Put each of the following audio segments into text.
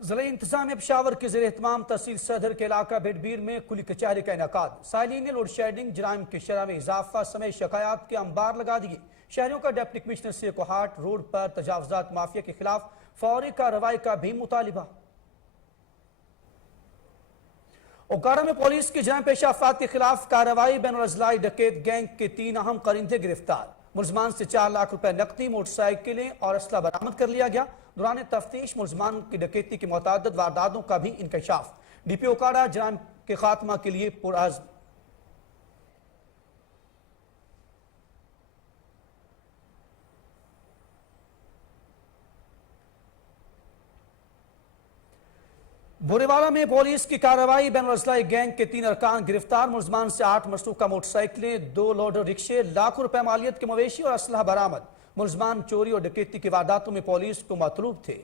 ضلع انتظامیہ پشاور کے زیر اہتمام تحصیل صدر کے علاقہ بھٹبیر میں کلی کچہری کا انعقاد۔ سائلین نے لوڈ شیڈنگ، جرائم کی شرح میں اضافہ سمیت شکایات کے انبار لگا دیے۔ شہریوں کا ڈپٹی کمشنر سے کوہاٹ روڈ پر تجاوزات مافیا کے خلاف فوری کارروائی کا بھی مطالبہ۔ اوکارا میں پولیس کی جرائم پیشہ افراد کے خلاف کارروائی، بین الاضلاعی ڈکیت گینگ کے 3 اہم کرندے گرفتار۔ ملزمان سے 4 لاکھ روپے نقدی، موٹر سائیکلیں اور اسلحہ برآمد کر لیا گیا۔ دوران تفتیش ملزمان کی ڈکیتی کی متعدد وارداتوں کا بھی انکشاف۔ ڈی پی اوکارا جرائم کے خاتمہ کے لیے پرعزم۔ بوریوالا میں پولیس کی کارروائی، بین الاضلاعی گینگ کے 3 ارکان گرفتار۔ ملزمان سے 8 مسروقہ موٹر سائیکلیں، 2 لوڈر رکشے، لاکھوں روپے مالیت کے مویشی اور اسلحہ برآمد۔ ملزمان چوری اور ڈکیتی کی وارداتوں میں پولیس کو مطلوب تھے۔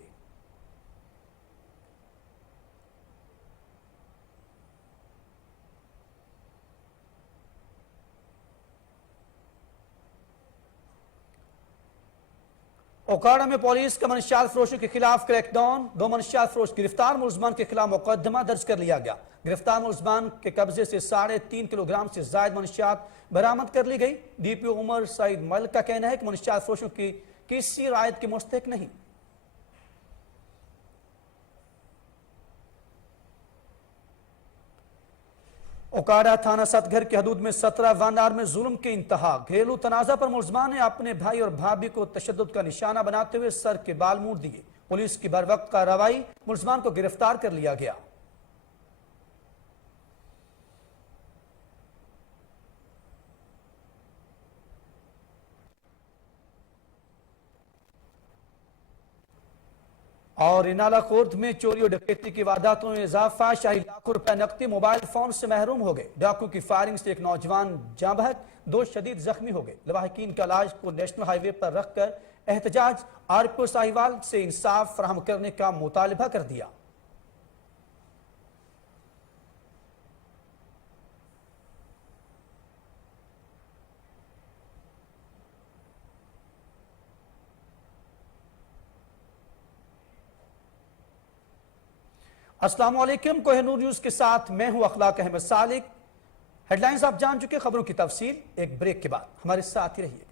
اوکارا میں پولیس کا منشیات فروشوں کے خلاف کریک ڈاؤن، 2 منشیات فروش گرفتار۔ ملزمان کے خلاف مقدمہ درج کر لیا گیا۔ گرفتار ملزمان کے قبضے سے 3.5 کلو گرام سے زائد منشیات برآمد کر لی گئی۔ ڈی پی او عمر سعید ملک کا کہنا ہے کہ منشیات فروشوں کی کسی رعایت کے مستحق نہیں۔ اوکارا تھانہ ست گھر کی حدود میں 17 ون آر میں ظلم کے انتہا۔ گھریلو تنازع پر ملزمان نے اپنے بھائی اور بھابھی کو تشدد کا نشانہ بناتے ہوئے سر کے بال موڑ دیے۔ پولیس کی بروقت کارروائی، ملزمان کو گرفتار کر لیا گیا۔ اور انالہ خورد میں چوری اور ڈکیتی کی وارداتوں میں اضافہ، شاہی لاکھوں روپے نقدی، موبائل فون سے محروم ہو گئے۔ ڈاکو کی فائرنگ سے 1 نوجوان جاں بحق، 2 شدید زخمی ہو گئے۔ لواحقین کا علاج کو نیشنل ہائی وے پر رکھ کر احتجاج، آر پی او ساہیوال سے انصاف فراہم کرنے کا مطالبہ کر دیا۔ السلام علیکم، کوہ نور نیوز کے ساتھ میں ہوں اخلاق احمد سالک۔ ہیڈ لائنز آپ جان چکے، خبروں کی تفصیل ایک بریک کے بعد ہمارے ساتھ ہی رہیے گا۔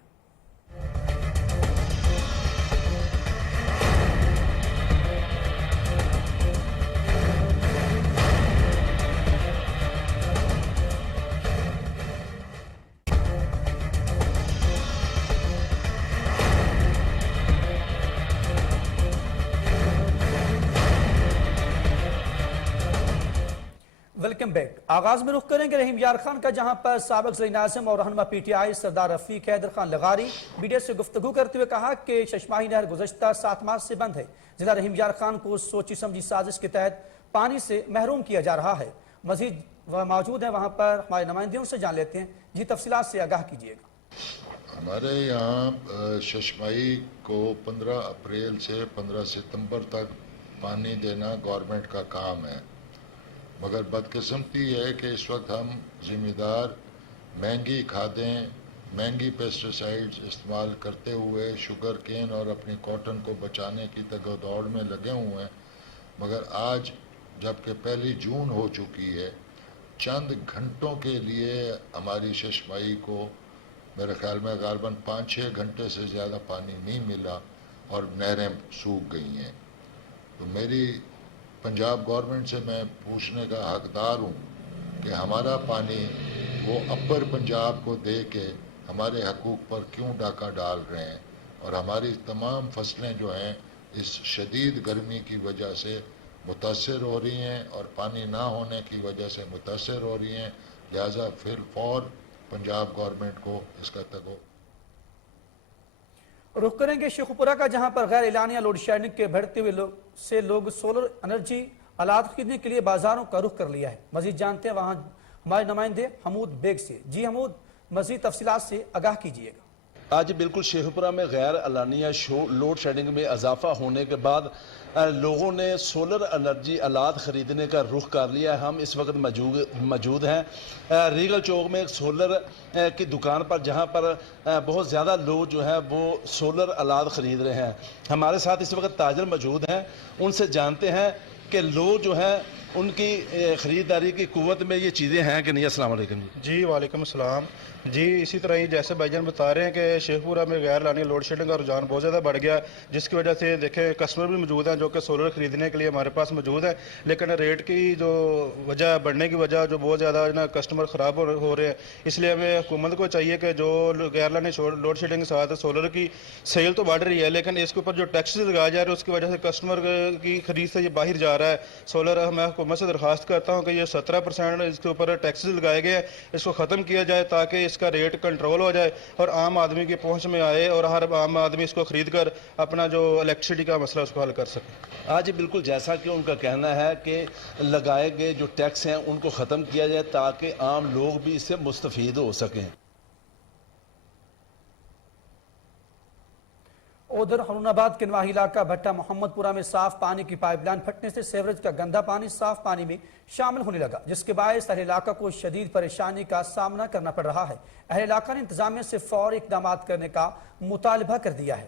Welcome back. آغاز میں رخ کریں گے رحیم یار خان کا، جہاں پر سابق ضلع ناظم اور رہنما P T I Sardar Rafiq Haider Khan لغاری media سے گفتگو کرتے ہوئے کہا کہ ششماہی نہر گزشتہ 7 ماہ سے بند ہے۔ ضلع رحیم یار خان کو سوچی سمجھی سازش کے تحت پانی سے محروم کیا جا رہا ہے۔ مزید موجود ہیں وہاں پر ہمارے نمائندوں سے جان لیتے ہیں، جی تفصیلات سے آگاہ کیجیے گا۔ ہمارے یہاں ششماہی کو 15 اپریل سے 15 ستمبر تک پانی دینا گورنمنٹ کا کام ہے، مگر بدقسمتی ہے کہ اس وقت ہم ذمہ دار مہنگی کھادیں، مہنگی پیسٹیسائیڈز استعمال کرتے ہوئے شوگر کین اور اپنی کاٹن کو بچانے کی تگ دوڑ میں لگے ہوئے ہیں، مگر آج جبکہ 1 جون ہو چکی ہے، چند گھنٹوں کے لیے ہماری ششماہی کو میرے خیال میں غالباً 5-6 گھنٹے سے زیادہ پانی نہیں ملا اور نہریں سوکھ گئی ہیں۔ تو میری پنجاب گورنمنٹ سے میں پوچھنے کا حقدار ہوں کہ ہمارا پانی وہ اپر پنجاب کو دے کے ہمارے حقوق پر کیوں ڈاکہ ڈال رہے ہیں، اور ہماری تمام فصلیں جو ہیں اس شدید گرمی کی وجہ سے متاثر ہو رہی ہیں اور پانی نہ ہونے کی وجہ سے متاثر ہو رہی ہیں، لہٰذا فی الفور پنجاب گورنمنٹ کو اس کا رخ کریں گے شیخوپورہ کا، جہاں پر غیر اعلانیہ لوڈ شیڈنگ کے بڑھتے ہوئے لوگ سولر انرجی آلات خریدنے کے لیے بازاروں کا رخ کر لیا ہے۔ مزید جانتے ہیں وہاں ہمارے نمائندے حمود بیگ سے۔ جی حمود، مزید تفصیلات سے آگاہ کیجیے گا۔ آج بالکل شیخوپورہ میں غیر اعلانیہ لوڈ شیڈنگ میں اضافہ ہونے کے بعد لوگوں نے سولر انرجی آلات خریدنے کا رخ کر لیا ہے۔ ہم اس وقت موجود ہیں ریگل چوک میں ایک سولر کی دکان پر، جہاں پر بہت زیادہ لوگ جو ہیں وہ سولر آلات خرید رہے ہیں۔ ہمارے ساتھ اس وقت تاجر موجود ہیں، ان سے جانتے ہیں کہ لوگ جو ہیں ان کی خریداری کی قوت میں یہ چیزیں ہیں کہ نہیں؟ السلام علیکم جی وعلیکم السلام جی اسی طرح ہی جیسے بھائی جان بتا رہے ہیں کہ شیخ پورہ میں غیر اعلانیہ لوڈ شیڈنگ کا رجحان بہت زیادہ بڑھ گیا جس کی وجہ سے دیکھیں کسٹمر بھی موجود ہیں جو کہ سولر خریدنے کے لیے ہمارے پاس موجود ہے لیکن ریٹ کی جو وجہ بڑھنے کی وجہ جو بہت زیادہ نا کسٹمر خراب ہو رہے ہیں اس لیے ہمیں حکومت کو چاہیے کہ جو غیر اعلانیہ لوڈ شیڈنگ کے ساتھ سولر کی سیل تو بڑھ رہی ہے لیکن اس کے اوپر جو ٹیکسز لگایا جا رہا ہے اس کی وجہ سے کسٹمر کی خرید سے یہ باہر جا رہا ہے سولر میں حکومت سے درخواست کرتا ہوں کہ یہ 17% اس کے اوپر ٹیکسز لگائے گئے اس کو ختم کیا جائے تاکہ اس کا ریٹ کنٹرول ہو جائے اور عام آدمی کی پہنچ میں آئے اور ہر عام آدمی اس کو خرید کر اپنا جو الیکٹریسٹی کا مسئلہ اس کو حل کر سکے۔ آج بالکل جیسا کہ ان کا کہنا ہے کہ لگائے گئے جو ٹیکس ہیں ان کو ختم کیا جائے تاکہ عام لوگ بھی اس سے مستفید ہو سکیں۔ ادھر ہارون آباد کے نواحی علاقہ بھٹا محمد پورہ میں صاف پانی کی پائپ لائن پھٹنے سے سیوریج کا گندا پانی صاف پانی میں شامل ہونے لگا جس کے باعث اہل علاقہ کو شدید پریشانی کا سامنا کرنا پڑ رہا ہے۔ اہل علاقہ نے انتظامیہ سے فوری اقدامات کرنے کا مطالبہ کر دیا ہے۔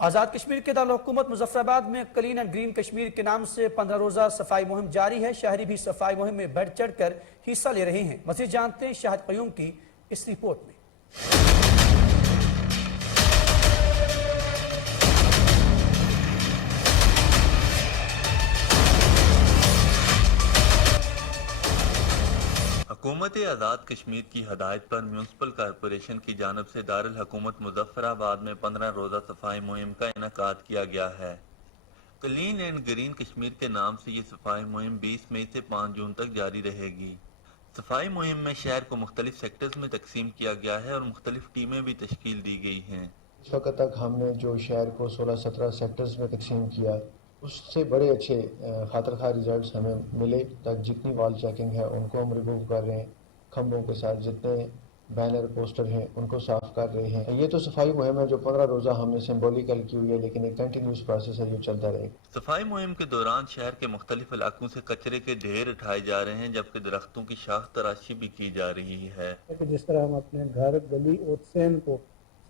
آزاد کشمیر کے دارالحکومت مظفر آباد میں کلین اینڈ گرین کشمیر کے نام سے 15 روزہ صفائی مہم جاری ہے۔ شہری بھی صفائی مہم میں بڑھ چڑھ کر حصہ لے رہے ہیں۔ مزید جانتے ہیں شاہد قیوم کی اس رپورٹ میں۔ حکومت آزاد کشمیر کی ہدایت پر میونسپل کارپوریشن کی جانب سے دارالحکومت مظفر آباد میں 15 روزہ صفائی مہم کا انعقاد کیا گیا ہے۔ کلین اینڈ گرین کشمیر کے نام سے یہ صفائی مہم 20 مئی سے 5 جون تک جاری رہے گی۔ صفائی مہم میں شہر کو مختلف سیکٹرز میں تقسیم کیا گیا ہے اور مختلف ٹیمیں بھی تشکیل دی گئی ہیں۔ اس وقت تک ہم نے جو شہر کو 16-17 سیکٹرز میں تقسیم کیا اس سے بڑے اچھے خاطر خواہ ریزلٹس ہمیں ملے تک جتنی وال چیکنگ ہے ان کو ہم ریموو کر رہے ہیں، کھمبوں کے ساتھ جتنے بینر پوسٹر ہیں ان کو صاف کر رہے ہیں۔ یہ تو صفائی مہم ہے جو 15 روزہ ہم نے سمبولیکل کی ہوئی ہے لیکن ایک کنٹینیوس پروسیس ہے جو چلتا رہے گا۔ صفائی مہم کے دوران شہر کے مختلف علاقوں سے کچرے کے ڈھیر اٹھائے جا رہے ہیں جبکہ درختوں کی شاخ تراشی بھی کی جا رہی ہے۔ جس طرح ہم اپنے گھر گلی اور سین کو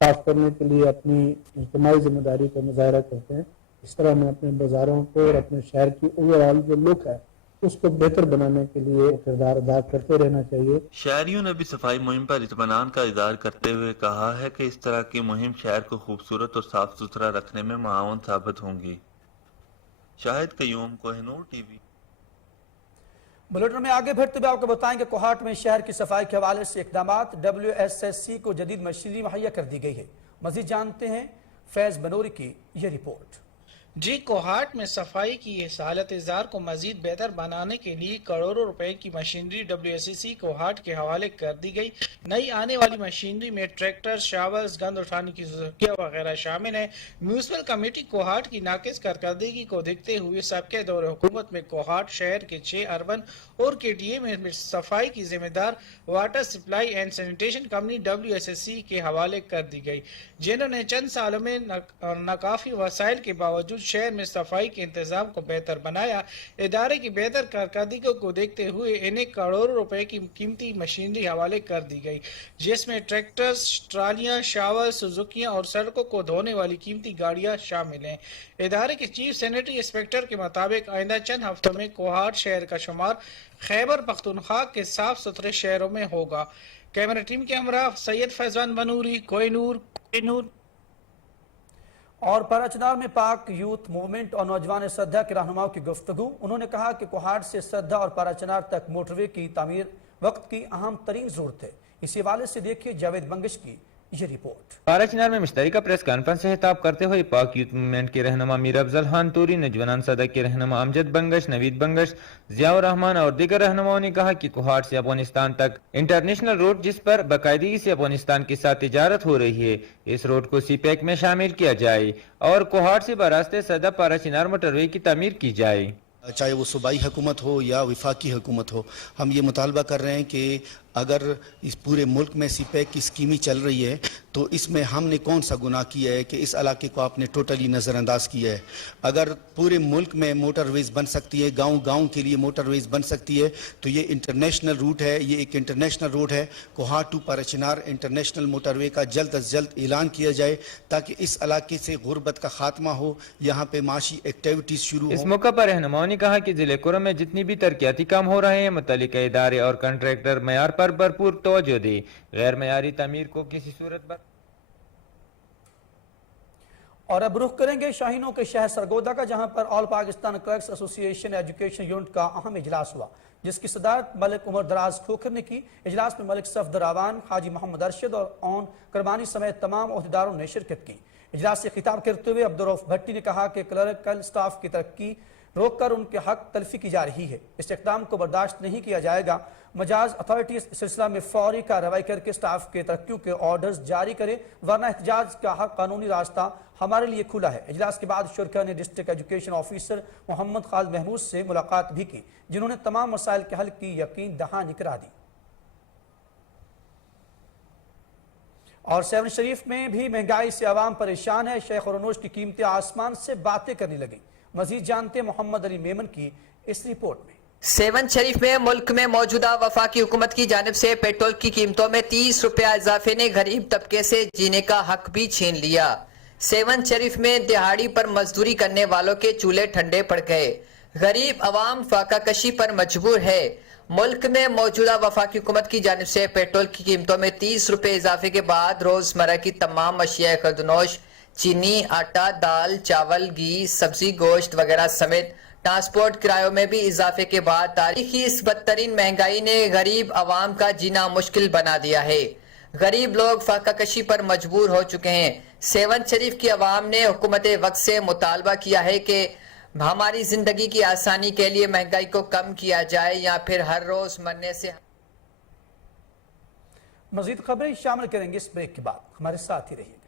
صاف کرنے کے لیے اپنی اجتماعی ذمہ داری کا مظاہرہ کرتے ہیں اس طرح ہمیں اپنے بازاروں کو اور اپنے شہر کی اوور آل جو لک ہے اس کو بہتر بنانے کے لیے کردار ادا کرتے رہنا چاہیے۔ شہریوں نے بھی صفائی مہم پر اطمینان کا اظہار کرتے ہوئے کہا ہے کہ اس طرح کی مہم شہر کو خوبصورت اور صاف ستھرا رکھنے میں معاون ثابت ہوں گی۔ شاہد قیوم، Koh Noor T V. Bulletin میں آگے بڑھتے ہوئے آپ کو بتائیں کہ کوہاٹ میں شہر کی صفائی کے حوالے سے اقدامات WSSC کو جدید مشینری مہیا کر دی گئی ہے۔ مزید جانتے ہیں فیض بنوری کی یہ رپورٹ۔ جی کوہاٹ میں صفائی کی اس حالت زار کو مزید بہتر بنانے کے لیے کروڑوں روپے کی مشینری WSSC کوہاٹ کے حوالے کر دی گئی۔ نئی آنے والی مشینری میں ٹریکٹر، شاورز، گند اٹھانے کی سہولیاں وغیرہ شامل ہیں۔ میونسپل کمیٹی کوہاٹ کی ناقص کارکردگی کو دیکھتے ہوئے سابقہ دور حکومت میں کوہاٹ شہر کے 6 اربن اور KTA میں صفائی کی ذمہ دار water supply and sanitation company WSSC کے حوالے کر دی گئی، جنہوں نے چند سالوں میں ناکافی وسائل کے باوجود شہر میں صفائی کے انتظام کو بہتر بنایا۔ ادارے کی بہتر کارکردگی کو دیکھتے ہوئے انہیں کروڑوں روپے کی قیمتی مشینری حوالے کر دی گئی جس میں ٹریکٹرز، ٹرالیاں، شاور، سوزوکیاں اور سڑکوں کو دھونے والی قیمتی گاڑیاں شامل ہیں۔ ادارے کے چیف سینیٹری انسپیکٹر کے مطابق آئندہ چند ہفتوں میں کوہاٹ شہر کا شمار خیبر پختونخوا کے صاف ستھرے شہروں میں ہوگا۔ کیمرہ ٹیم کے ہمراہ سید فیضان بنوری، کوہ نور۔ اور پراچنار میں پاک یوتھ موومنٹ اور نوجوان سدھا کے رہنماؤں کی گفتگو۔ انہوں نے کہا کہ کوہاٹ سے سدھا اور پراچنار تک موٹر وے کی تعمیر وقت کی اہم ترین ضرورت ہے۔ اسی حوالے سے دیکھیے جاوید بنگش کی یہ رپورٹ۔ پاراچنار میں مشترکہ پریس کانفرنس سے خطاب کرتے ہوئے پاک یوتھ موومنٹ کے رہنما میر افضل خان توری، نوجوان سدھا کے رہنما امجد بنگش، نوید بنگش، ضیاء الرحمان اور دیگر رہنماؤں نے کہا کہ کوہاٹ سے افغانستان تک انٹرنیشنل روڈ جس پر باقاعدگی سے افغانستان کے ساتھ تجارت ہو رہی ہے، اس روڈ کو CPEC میں شامل کیا جائے اور کوہاٹ سے براستہ سدھا پاراچنار موٹر وے کی تعمیر کی جائے۔ چاہے وہ صوبائی حکومت ہو یا وفاقی حکومت ہو، ہم یہ مطالبہ کر رہے ہیں کہ اگر اس پورے ملک میں سی پیک کی اسکیمیں چل رہی ہے تو اس میں ہم نے کون سا گناہ کیا ہے کہ اس علاقے کو آپ نے ٹوٹلی نظر انداز کیا ہے؟ اگر پورے ملک میں موٹر ویز بن سکتی ہے، گاؤں گاؤں کے لیے موٹر ویز بن سکتی ہے، تو یہ انٹرنیشنل روٹ ہے، یہ ایک انٹرنیشنل روڈ ہے۔ کوہاٹ ٹو پارچنار انٹرنیشنل موٹر وے کا جلد از جلد اعلان کیا جائے تاکہ اس علاقے سے غربت کا خاتمہ ہو، یہاں پہ معاشی ایکٹیویٹیز شروع اس ہوں۔ موقع پر رہنماؤں نے کہا کہ ضلع کرم میں جتنی بھی ترقیاتی کام ہو رہے ہیں متعلقہ ادارے اور کنٹریکٹر معیار پر بھرپور توجہ دے، غیر معیاری تعمیر کو کسی صورت پر۔ اور اب رخ کریں گے شاہینوں کے شہر سرگودا کا، جہاں پر آل پاکستان کلرکس ایسوسی ایشن ایجوکیشن یونٹ کا اہم اجلاس ہوا، جس کی صدارت ملک عمر دراز کھوکھر نے کی۔ اجلاس میں ملک صفدر اعوان، حاجی محمد ارشد اور اون کرمانی سمیت تمام عہدیداروں نے شرکت کی۔ اجلاس سے خطاب کرتے ہوئے عبدالرؤف بھٹی نے کہا کہ کلرکل سٹاف کی ترقی روک کر ان کے حق تلفی کی جا رہی ہے، اس اقدام کو برداشت نہیں کیا جائے گا۔ مجاز اتھارٹی اس سلسلہ میں فوری کارروائی کر کے سٹاف کے ترقیوں کے آرڈرز جاری کرے، ورنہ احتجاج کا حق قانونی راستہ ہمارے لیے کھلا ہے۔ اجلاس کے بعد شرکا نے ڈسٹرکٹ ایجوکیشن آفیسر محمد خالد محمود سے ملاقات بھی کی، جنہوں نے تمام مسائل کے حل کی یقین دہانی کرا دی۔ اور سیون شریف میں بھی مہنگائی سے عوام پریشان ہے، شیخ اور انوش کی قیمتیں آسمان سے باتیں کرنے لگیں۔ مزید جانتے محمد علی میمن کی اس رپورٹ میں۔ سیون شریف میں ملک میں موجودہ وفاقی حکومت کی جانب سے پیٹرول کی قیمتوں میں 30 روپیہ اضافے نے غریب طبقے سے جینے کا حق بھی چھین لیا۔ سیون شریف میں دہاڑی پر مزدوری کرنے والوں کے چولہے ٹھنڈے پڑ گئے، غریب عوام فاقہ کشی پر مجبور ہے۔ ملک میں موجودہ وفاقی حکومت کی جانب سے پیٹرول کی قیمتوں میں 30 روپے اضافے کے بعد روزمرہ کی تمام اشیاء خردنوش، چینی، آٹا، دال، چاول، گھی، سبزی، گوشت وغیرہ سمیت ٹرانسپورٹ کرایوں میں بھی اضافے کے بعد تاریخی اس بدترین مہنگائی نے غریب عوام کا جینا مشکل بنا دیا ہے۔ غریب لوگ فاقہ کشی پر مجبور ہو چکے ہیں۔ سیون شریف کی عوام نے حکومت وقت سے مطالبہ کیا ہے کہ ہماری زندگی کی آسانی کے لیے مہنگائی کو کم کیا جائے یا پھر ہر روز مرنے سے۔ مزید خبریں شامل کریں گے اس بریک کے بعد، ہمارے ساتھ ہی رہیے گا۔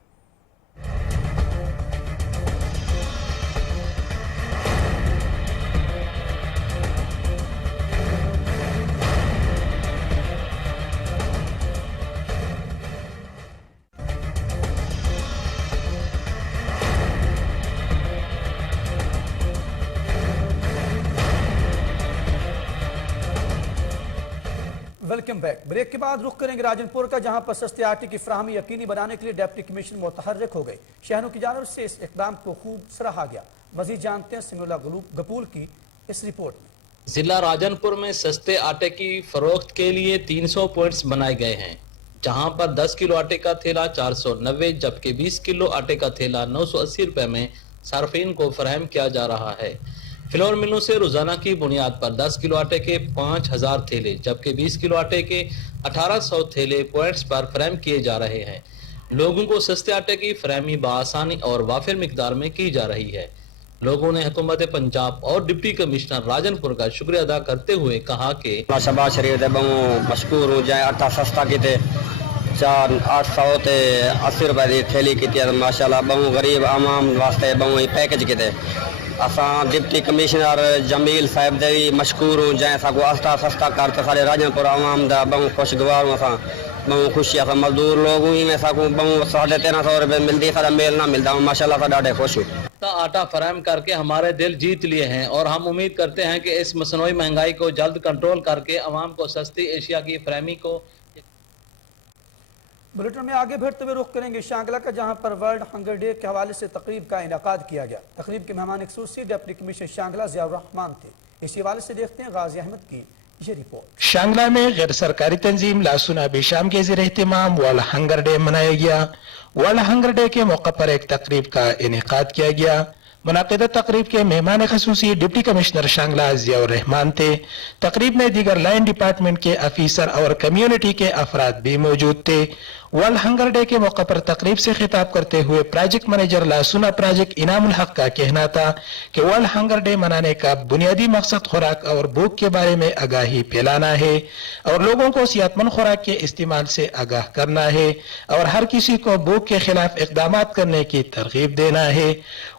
Welcome back. بریک کے بعد رخ کریں گے راجن پور کا، جہاں پر سستے آٹے کی فراہمی یقینی بنانے کے لیے ڈپٹی کمیشن متحرک ہو گئے۔ شہروں کی جانب سے اس اقدام کو خوب سراہا گیا۔ مزید جانتے ہیں سمیع اللہ گپول کی اس رپورٹ میں۔ ضلع راجن پور میں سستے آٹے کی فروخت کے لیے 300 پوائنٹس بنائے گئے ہیں، جہاں پر 10 کلو آٹے کا تھیلا 490 جبکہ 20 کلو آٹے کا تھیلا 980 روپے میں صارفین کو فراہم کیا جا رہا ہے۔ فلور ملوں سے روزانہ کی بنیاد پر 10 کلو آٹے کے 5000 تھیلے جبکہ 20 کلو آٹے کے 1800 تھیلے پوائنٹس پر فراہم کیے جا رہے ہیں۔ لوگوں کو سستے آٹے کی فراہمی بآسانی اور وافر مقدار میں کی جا رہی ہے۔ لوگوں نے حکومت پنجاب اور ڈپٹی کمشنر راجن پور کا شکریہ ادا کرتے ہوئے کہا کہ شہباز شریف دے بہوں مشکور ہوں، جائیں آٹا سستا کیتے 800 تے 80 روپے دی تھیلی کیتی ہے، ماشاءاللہ بہوں غریب عوام واسطے بہوں ہی پیکج کیتے۔ اساں ڈپٹی کمشنر جمیل صاحب دے بھی مشکور ہوں، جائیں ساکو آٹا سستا کرتے سارے راجن پور عوام دا بہوں خوشگوار ہوں، اساں بہوں خوشی اساں مزدور لوگ ہی میں ساکو بہوں 1350 روپے ملتی، سارا میل نہ ملتا ہوں، ماشاءاللہ سا ڈاڈے خوش ہوں۔ آٹا فراہم کر کے ہمارے دل جیت لیے ہیں اور ہم امید کرتے ہیں کہ اس مصنوعی مہنگائی کو جلد کنٹرول کر کے عوام کو سستی اشیاء کی فراہمی کو۔ بلیٹن میں آگے بڑھتے ہوئے رخ کریں گے شانگلہ کا، جہاں پر ورلڈ ہنگر ڈے کے حوالے سے تقریب کا انعقاد کیا گیا۔ تقریب کے مہمان خصوصی ڈپٹی کمشنر شانگلہ ضیاء الرحمان تھے۔ اسی حوالے سے دیکھتے ہیں غازی احمد کی یہ رپورٹ۔ شانگلہ میں غیر سرکاری تنظیم لاسونا بیشام کے زیر اہتمام ورلڈ ہنگر ڈے منایا گیا۔ ورلڈ ہنگر ڈے کے موقع پر ایک تقریب کا انعقاد کیا گیا۔ منعقدہ تقریب کے مہمان خصوصی ڈپٹی کمشنر شانگلہ ضیاء الرحمان تھے۔ تقریب میں دیگر لائن ڈپارٹمنٹ کے افیسر اور کمیونٹی کے افراد بھی موجود تھے۔ वर्ल्ड हंगर डे के मौके पर तकरीब से खिताब करते हुए प्रोजेक्ट मैनेजर लासुना प्रोजेक्ट इनामुल हक का कहना था कि वर्ल्ड हंगर डे मनाने का बुनियादी मकसद खुराक और भूख के बारे में आगाही फैलाना है और लोगों को सेहतमंद खुराक के इस्तेमाल से आगाह करना है और हर किसी को भूख के खिलाफ इकदाम करने की तरगीब देना है।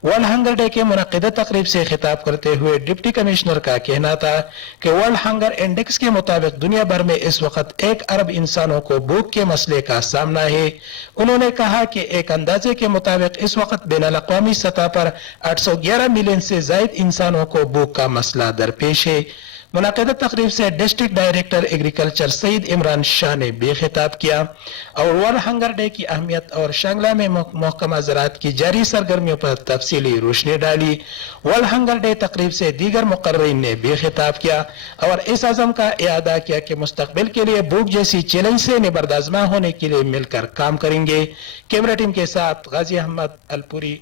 वर्ल्ड हंगर डे के मुनक़िदा तकरीब से खिताब करते हुए डिप्टी कमिश्नर का कहना था कि वर्ल्ड हंगर इंडेक्स के मुताबिक दुनिया भर में इस वक्त 1 अरब इंसानों को भूख के मसले का सामना है। उन्होंने कहा कि एक अंदाजे के मुताबिक इस वक्त बैनुल-अक़वामी सतह पर 811 मिलियन से ज़ायद इंसानों को भूख का मसला दरपेश है। मुनाक़िदा तकरीब से district director agriculture Saeed Imran Shah ने भी खिताब किया और वर्ल्ड हंगर डे की अहमियत और शांगला में महकमा ज़राअत की जारी सरगर्मियों पर तफसीली रोशनी डाली। वर्ल्ड हंगर डे तकरीब से दीगर मुक़र्रीन ने भी खिताब किया और इस अज़म का इआदा किया कि मुस्तक़बिल के लिए भूख जैसी चैलेंज से निबर्दाज़मा होने के लिए मिलकर काम करेंगे। कैमरा टीम के साथ गाजी अहमद अलपुरी।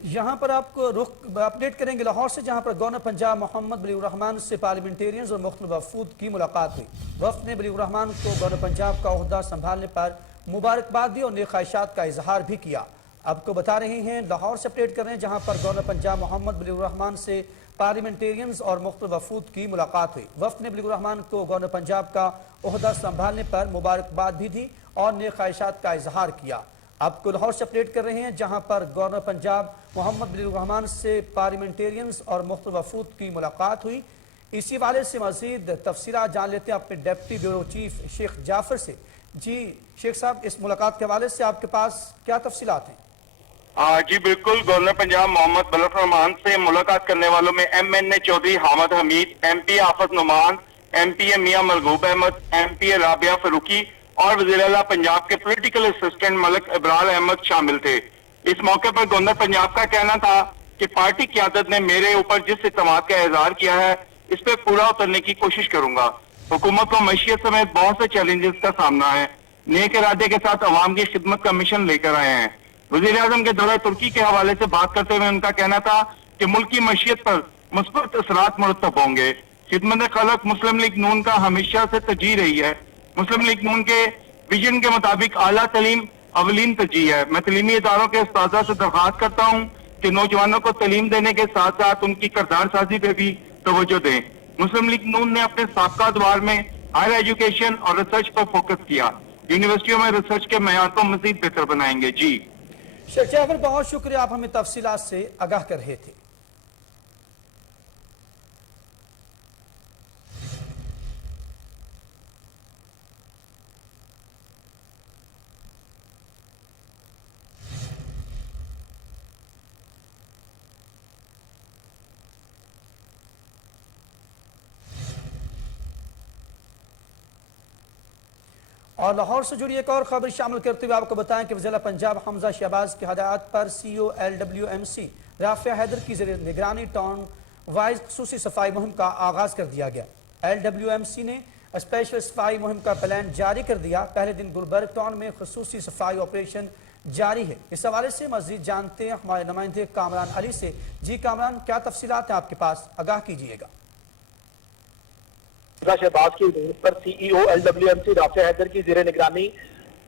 यहाँ पर आपको रुख अपडेट करेंगे लाहौर से, जहाँ पर गवर्नर पंजाब मोहम्मद बलीउर रहमान से पार्लियामेंटेरियंस और मुख्तलिफ वफूद की मुलाकात हुई। वफ्द ने बलीउर रहमान को गवर्नर पंजाब का ओहदा संभालने पर मुबारकबाद दी और नेक ख्वाहिशात का इजहार भी किया। आपको बता रहे हैं, लाहौर से अपडेट कर रहे हैं, जहाँ पर गवर्नर पंजाब मोहम्मद बलीउर रहमान से पार्लियामेंटेरियंस और मुख्तलिफ वफूद की मुलाकात हुई। वफ्द ने बलीउर रहमान को गवर्नर पंजाब का ओहदा संभालने पर मुबारकबाद भी दी और नेक ख्वाहिशात का इजहार किया। आपको लाहौर से अपडेट कर रहे हैं, जहां पर गवर्नर पंजाब मोहम्मद बलीउर रहमान से पार्लियामेंटेरियंस और मुख्तलिफ वफूद की मुलाकात हुई। इसी वाले से मजीद तफसीलात जान लेते हैं अपने deputy bureau chief Sheikh Jafar से। जी शेख साहब, इस मुलाकात के हवाले से आपके पास क्या तफसीलात हैं? जी बिल्कुल, गवर्नर पंजाब मोहम्मद बलीउर रहमान से मुलाकात करने वालों में MNA चौधरी हामिद हमीद, MP आफत नुमान, MPA मियां महबूब अहमद, MPA राबिया फरूकी और वज़ीर-ए-आला पंजाब के पॉलिटिकल असिस्टेंट मलिक इब्रार अहमद शामिल थे। इस मौके पर गवर्नर पंजाब का कहना था कि पार्टी क़यादत ने मेरे ऊपर जिस इत्मीनान का इज़हार किया है, इस पर पूरा उतरने की कोशिश करूंगा। हुकूमत को मईशत समेत बहुत से चैलेंजेस का सामना है। नेक इरादे के साथ अवाम की खिदमत का मिशन लेकर आए हैं। वज़ीर आज़म के दौरे तुर्की के हवाले से बात करते हुए उनका कहना था कि मुल्क की मईशत पर मुस्बत असरात मुरतब होंगे। खिदमत खलक मुस्लिम लीग नून का हमेशा से तरजीह रही है। मुस्लिम लीग नून के विजन के मुताबिक आला तलीम अवलीन तरजीह है। मैं तलीमी इदारों के उस्तादा से दरख्वास्त करता हूँ कि नौजवानों को तलीम देने के साथ साथ उनकी किरदार साजी पे भी तवज्जो दें। मुस्लिम लीग नून ने अपने साबका दौर में हायर एजुकेशन और रिसर्च पर फोकस किया। यूनिवर्सिटियों में रिसर्च के मेयार को मजीद बेहतर बनाएंगे। जी शेख जाफर, बहुत शुक्रिया, आप हमें तफसीलात से आगाह कर रहे थे। और लाहौर से जुड़ी एक और खबर शामिल करते हुए आपको बताएं कि वज़ीर पंजाब हमजा शहबाज की हदायत पर CEO LWMC राफिया हैदर की निगरानी टाउन वाइज खसूसी सफाई मुहिम का आगाज कर दिया गया। LWMC ने स्पेशल सफाई मुहिम का प्लान जारी कर दिया। पहले दिन गुलबर्ग टाउन में खसूसी सफाई ऑपरेशन जारी है। इस हवाले से मजीद जानते हैं हमारे नुमाइंदे कामरान अली से। जी कामरान, क्या तफसीलात हैं आपके पास, आगाह कीजिएगा। शहबाज की पर CEO LWMC राफिया हैदर की ज़ेरे निगरानी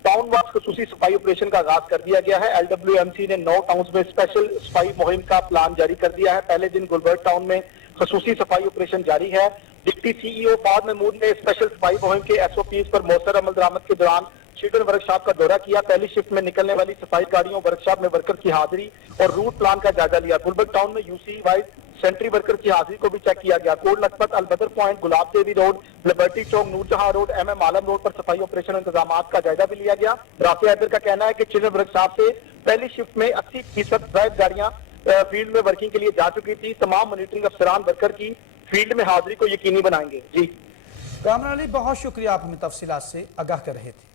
टाउन वाइज खसूसी सफाई ऑपरेशन का आगाज कर दिया गया है। LWMC ने 9 टाउन्स में स्पेशल सफाई मुहिम का प्लान जारी कर दिया है। पहले दिन गुलबर्ग टाउन में खसूसी सफाई ऑपरेशन जारी है। डिप्टी CEO फाद महमूद ने स्पेशल सफाई मुहिम के SOPs पर मौसर अमल दरामद के दौरान चिल्ड्रन वर्कशॉप का दौरा किया। पहली शिफ्ट में निकलने वाली सफाई गाड़ियों वर्कशॉप में वर्कर की हाजिरी और रूट प्लान का जायजा लिया। गुलबर्ग टाउन में UC वाइज सेंट्री वर्कर की हाजिरी को भी चेक किया गया। कोट लखपत, अलबदर पॉइंट, गुलाब देवी रोड, लिबर्टी चौक, नूरजहां रोड, MM आलम रोड पर सफाई ऑपरेशन इंतजाम का जायजा भी लिया गया। राफिया हैदर का कहना है कि चिल्ड्रन वर्कशॉप से पहली शिफ्ट में 80% ड्राइव गाड़ियां फील्ड में वर्किंग के लिए जा चुकी थी। तमाम मॉनिटरिंग अफसरान वर्कर की फील्ड में हाजिरी को यकीनी बनाएंगे। जी कामरान अली, बहुत शुक्रिया, आप हमें तफसीलात से आगाह कर रहे थे।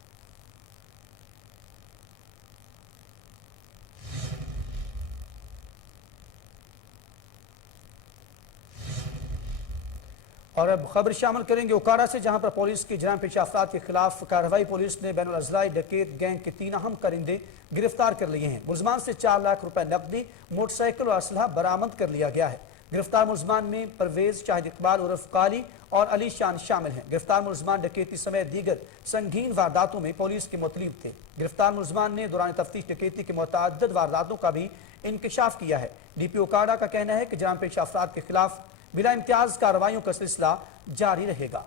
और अब खबर शामिल करेंगे उकाड़ा से, जहां पर पुलिस की जराम पेशा अफराद के खिलाफ कार्रवाई। पुलिस ने बैनुल अजलाई डकैत गैंग के 3 अहम करिंदे गिरफ्तार कर लिए हैं। मुलजमान से 4 लाख रुपए नकदी, मोटरसाइकिल और असलहा बरामद कर लिया गया है। गिरफ्तार मुलजमान में परवेज, शाहिद इकबाल उर्फ काली और अली शान शामिल हैं। गिरफ्तार मुलजमान डकैती समेत दीगर संगीन वारदातों में पुलिस के मुतलिब थे। गिरफ्तार मुलजमान ने दौरान तफ्तीश डकैती के मुतअद्दिद वारदातों का भी इंकशाफ किया है। DPO उकाड़ा का कहना है कि जराम पेशा अफराद के खिलाफ बिला इम्तियाज कार्रवाइयों का सिलसिला जारी रहेगा।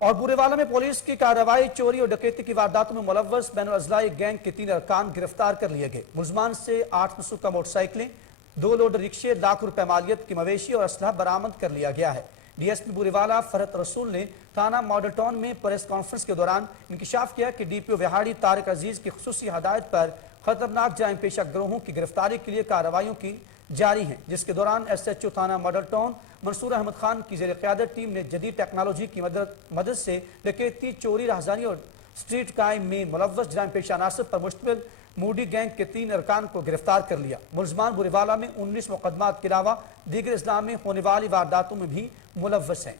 और बुरेवाला में पुलिस की कार्रवाई, चोरी और डकैती की वारदातों में मुलव्वस बैनुल अजलाई गैंग के 3 अरकान गिरफ्तार कर लिए गए। मुलजमान से 8 मसरूका मोटरसाइकिलें, 2 लोड रिक्शे, लाख रुपए मालियत की मवेशी और असलहा बरामद कर लिया गया है। DSP बुरेवाला फरहत रसूल ने थाना मॉडल टाउन में प्रेस कॉन्फ्रेंस के दौरान इंकशाफ किया कि DPO विहाड़ी तारिक अजीज की खुसूसी हदायत पर खतरनाक जराइम पेशा गिरोहों की गिरफ्तारी के लिए कार्रवाइयों की जारी हैं, जिसके दौरान SHO थाना मॉडल टाउन मंसूर अहमद खान की ज़ेर क़यादत टीम ने जदीद टेक्नोलॉजी की मदद से डकैती, चोरी, राहज़ानी और स्ट्रीट क्राइम में मुलव्वस जराइम पेशा अनासर पर मुश्तमिल मूडी गैंग के 3 अरकान को गिरफ्तार कर लिया। मुलजमान बुरेवाला में 19 मुकदमात के अलावा दीगर इस्लाम में होने वाली वारदातों में भी मुलव्वस हैं।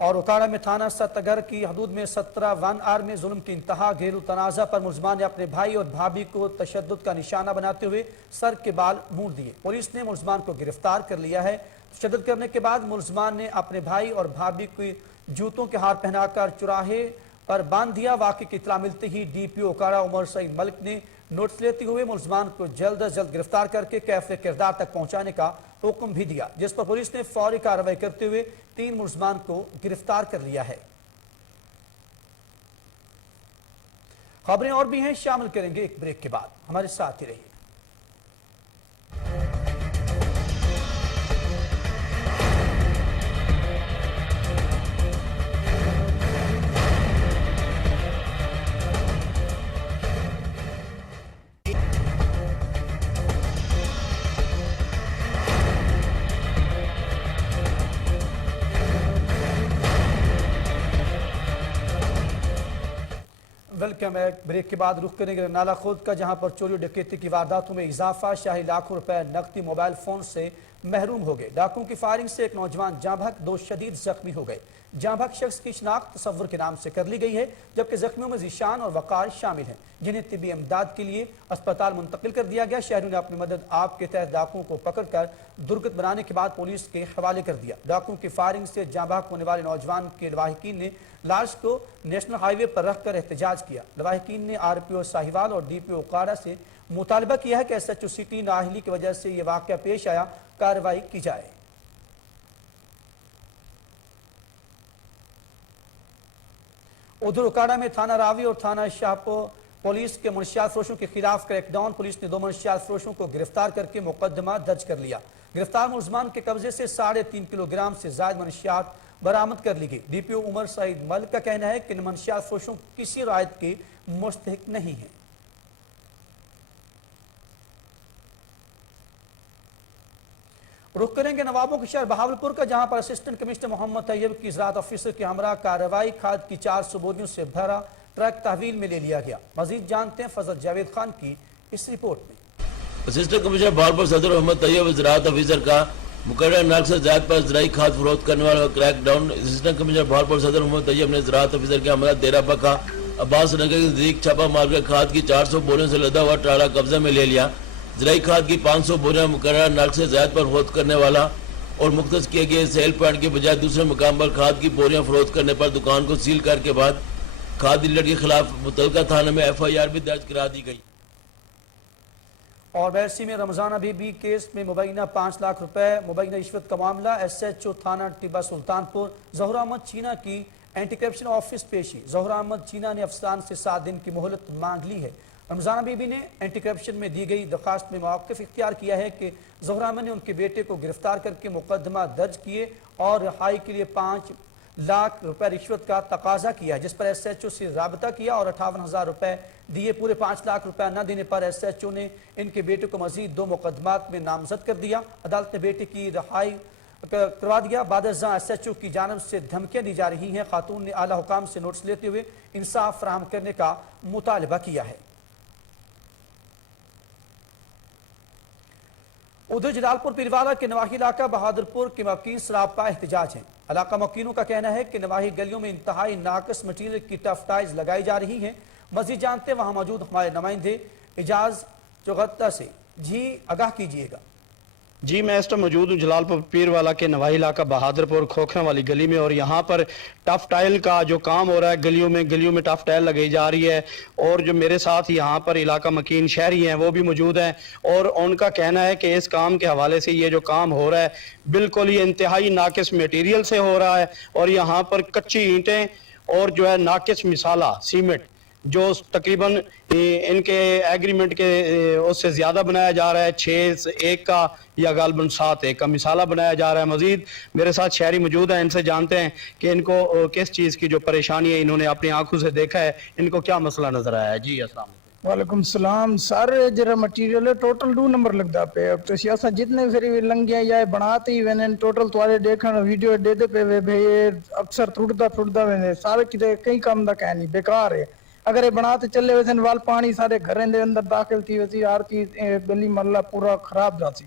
और उकाड़ा में थाना सतगर की हदूद में 17 में जुल्म की इंतहा, घरेलू तनाज़ा पर मुलजमान ने अपने भाई और भाभी को तशद्दुद का निशाना बनाते हुए सर के बाल मूंड दिए। पुलिस ने मुलजमान को गिरफ्तार कर लिया है। तशद्दुद करने के बाद मुलजमान ने अपने भाई और भाभी को जूतों के हार पहनाकर चौराहे पर बांध दिया। वाक़े की इत्तला मिलते ही DPO उकाड़ा उमर सईद मलिक ने नोटिस लेते हुए मुलजमान को जल्द अज जल्द गिरफ्तार करके कैफे किरदार तक पहुंचाने का हुक्म भी दिया, जिस पर पुलिस ने फौरी कार्रवाई करते हुए 3 मुलजमान को गिरफ्तार कर लिया है। खबरें और भी हैं, शामिल करेंगे एक ब्रेक के बाद। हमारे साथ ही रहिए। Welcome back. ब्रेक के बाद रुख करेंगे नाला खुद का, जहां पर चोरी डकैती की वारदातों में इजाफा, शाही लाखों रुपए नकदी, मोबाइल फोन से महरूम हो गए। डाकुओं की फायरिंग से एक नौजवान जाँ बहक, 2 शदीद जख्मी हो गए। जाँ बहक शख्स की शनाख्त तसव्वुर के नाम से कर ली गई है, जबकि जख्मियों में ज़ीशान और वक़ार शामिल हैं, जिन्हें तिब्बी इमदाद के लिए अस्पताल मुंतकिल कर दिया गया। शहरियों ने अपनी मदद आप के तहत डाकुओं को पकड़कर दुर्गत बनाने के बाद पुलिस के हवाले कर दिया। डाकुओं की फायरिंग से जाँ बहक होने वाले नौजवान के लवाहिकीन ने लाश को नेशनल हाईवे पर रखकर एहतजाज किया। लवाहिकीन ने RPO साहिवाल और DPO उकाड़ा से मुतालबा किया है कि SHO सिटी नाअहली की वजह से ये वाक़या पेश आया, कार्रवाई की जाए। उधर उकाड़ा में थाना रावी और थाना शाहपो पुलिस के मनशियात फरोशों के खिलाफ क्रैकडाउन। पुलिस ने 2 मनशियात फरोशों को गिरफ्तार करके मुकदमा दर्ज कर लिया। गिरफ्तार मुलजमान के कब्जे से 3.5 किलोग्राम से ज्यादा मनशियात बरामद कर ली गई। DPO उमर सईद मलिक का कहना है कि मनशियात फरोशों किसी रायत के मुस्तहिक नहीं है। रुख करेंगे नवाबों के शहर बहावलपुर का, जहां पर असिस्टेंट कमिश्नर मोहम्मद तैयब की ज़राअत ऑफिसर की हमरा कार्रवाई, खाद की 400 बोरियों से भरा ट्रक तहवील में ले लिया गया। मजीद जानते हैं फजल जावेद खान की इस रिपोर्ट में। असिस्टेंट कमिश्नर बहावलपुर सदर मोहम्मद तैयब ज़राअत ऑफिसर का मुकर्रर नर्क से ज़ायद पर ज़राई खाद फरोख्त करने वाला crack down. Assistant commissioner Bahawalpur सदर मोहम्मद तैयब ने ज़राअत ऑफिसर के हमरा देरा पका अब्बास नगर के नजदीक छापा मारकर खाद की 400 बोरियों से लदा हुआ ट्राला कब्जे में ले लिया। ज़राई खाद की 500 बोरियां मुकर्रर नर्क से ज़ायद पर फरोख्त करने वाला और मुख्तस किए गए सेल पॉइंट के बजाय दूसरे मुकाम पर खाद की बोरियां फरोख्त करने पर दुकान को सील करने के बाद खाद डीलर के खिलाफ मुतलका थाने में FIR भी दर्ज करा दी गई। और वैसी में रमजाना बीबी केस में मुबैना 5 लाख रुपए मुबैना रिश्वत का मामला। SHO थाना टिब्बा सुल्तानपुर ज़हरा अहमद चीना की एंटी करप्शन ऑफिस पेशी। ज़हरा अहमद चीना ने अफसरान से 7 दिन की मोहलत मांग ली है। रमजाना बीबी ने एंटी करप्शन में दी गई दरखास्त में मौक़िफ़ इख्तियार किया है कि ज़हरा अहमद ने उनके बेटे को गिरफ्तार करके मुकदमा दर्ज किए और रिहाई के लिए 5 लाख रुपए रिश्वत का तकाजा किया, जिस पर SHO से राबता किया और 58,000 रुपए दिए। पूरे 5 लाख रुपए न देने पर SHO ने इनके बेटे को मजीद 2 मुकदमात में नामजद कर दिया। अदालत ने बेटे की रिहाई करवा दिया। बाद SHO की जानब से धमकियां दी जा रही हैं। खातून ने आला हुकाम से नोटिस लेते हुए इंसाफ फराहम करने का मुतालबा किया है। उधर जलालपुर पीरवाला के नवाही इलाका बहादुरपुर के मकीन सरापा एहतजाज है। इलाका मकीनों का कहना है कि नवाही गलियों में इंतहाई नाकस मटीरियल की टफ टाइल्स लगाई जा रही हैं। मजीद जानते वहां मौजूद हमारे नुमाइंदे इजाज चौगत्ता से। जी आगाह कीजिएगा। जी मैं इस टाइम मौजूद हूँ जलालपुर पीरवाला के नवाही इलाका बहादुरपुर खोखरा वाली गली में, और यहाँ पर टफ टाइल का जो काम हो रहा है, गलियों में टफ टाइल लगाई जा रही है। और जो मेरे साथ यहाँ पर इलाका मकीन शहरी हैं वो भी मौजूद हैं, और उनका कहना है कि इस काम के हवाले से ये जो काम हो रहा है बिल्कुल ही इंतहाई नाकिस मटीरियल से हो रहा है। और यहाँ पर कच्ची ईंटें और जो है नाकिस मिसाला सीमेंट जो तकरीबन इनके एग्रीमेंट के उससे ज़्यादा बनाया जा रहा है, 6-1 का या गालबन 7-1 का मिसाला बनाया जा रहा है। मजीद मेरे साथ शहरी मौजूद हैं, इनसे जानते हैं कि इनको किस चीज़ की जो परेशानी है इन्होंने अपनी आंखों से देखा है, इनको क्या मसला नजर आया है। जी अस्सलाम वालेकुम सलाम। सारे जरा मटीरियल टोटल 2 नंबर लगता पे। अब तो सियासा जितने फिर लंगिया या बनाते ही वेने टोटल तुम्हारे देखना वीडियो दे दे पे वे अक्सर टुटदा वेने सारे किते कई काम दा कह नहीं बेकार है। अगर ये बनाते चले वैसे वाल पानी सारे घरें दे अंदर दाखिल थी वैसी हर चीज गली मोहल्ला पूरा खराब जाती।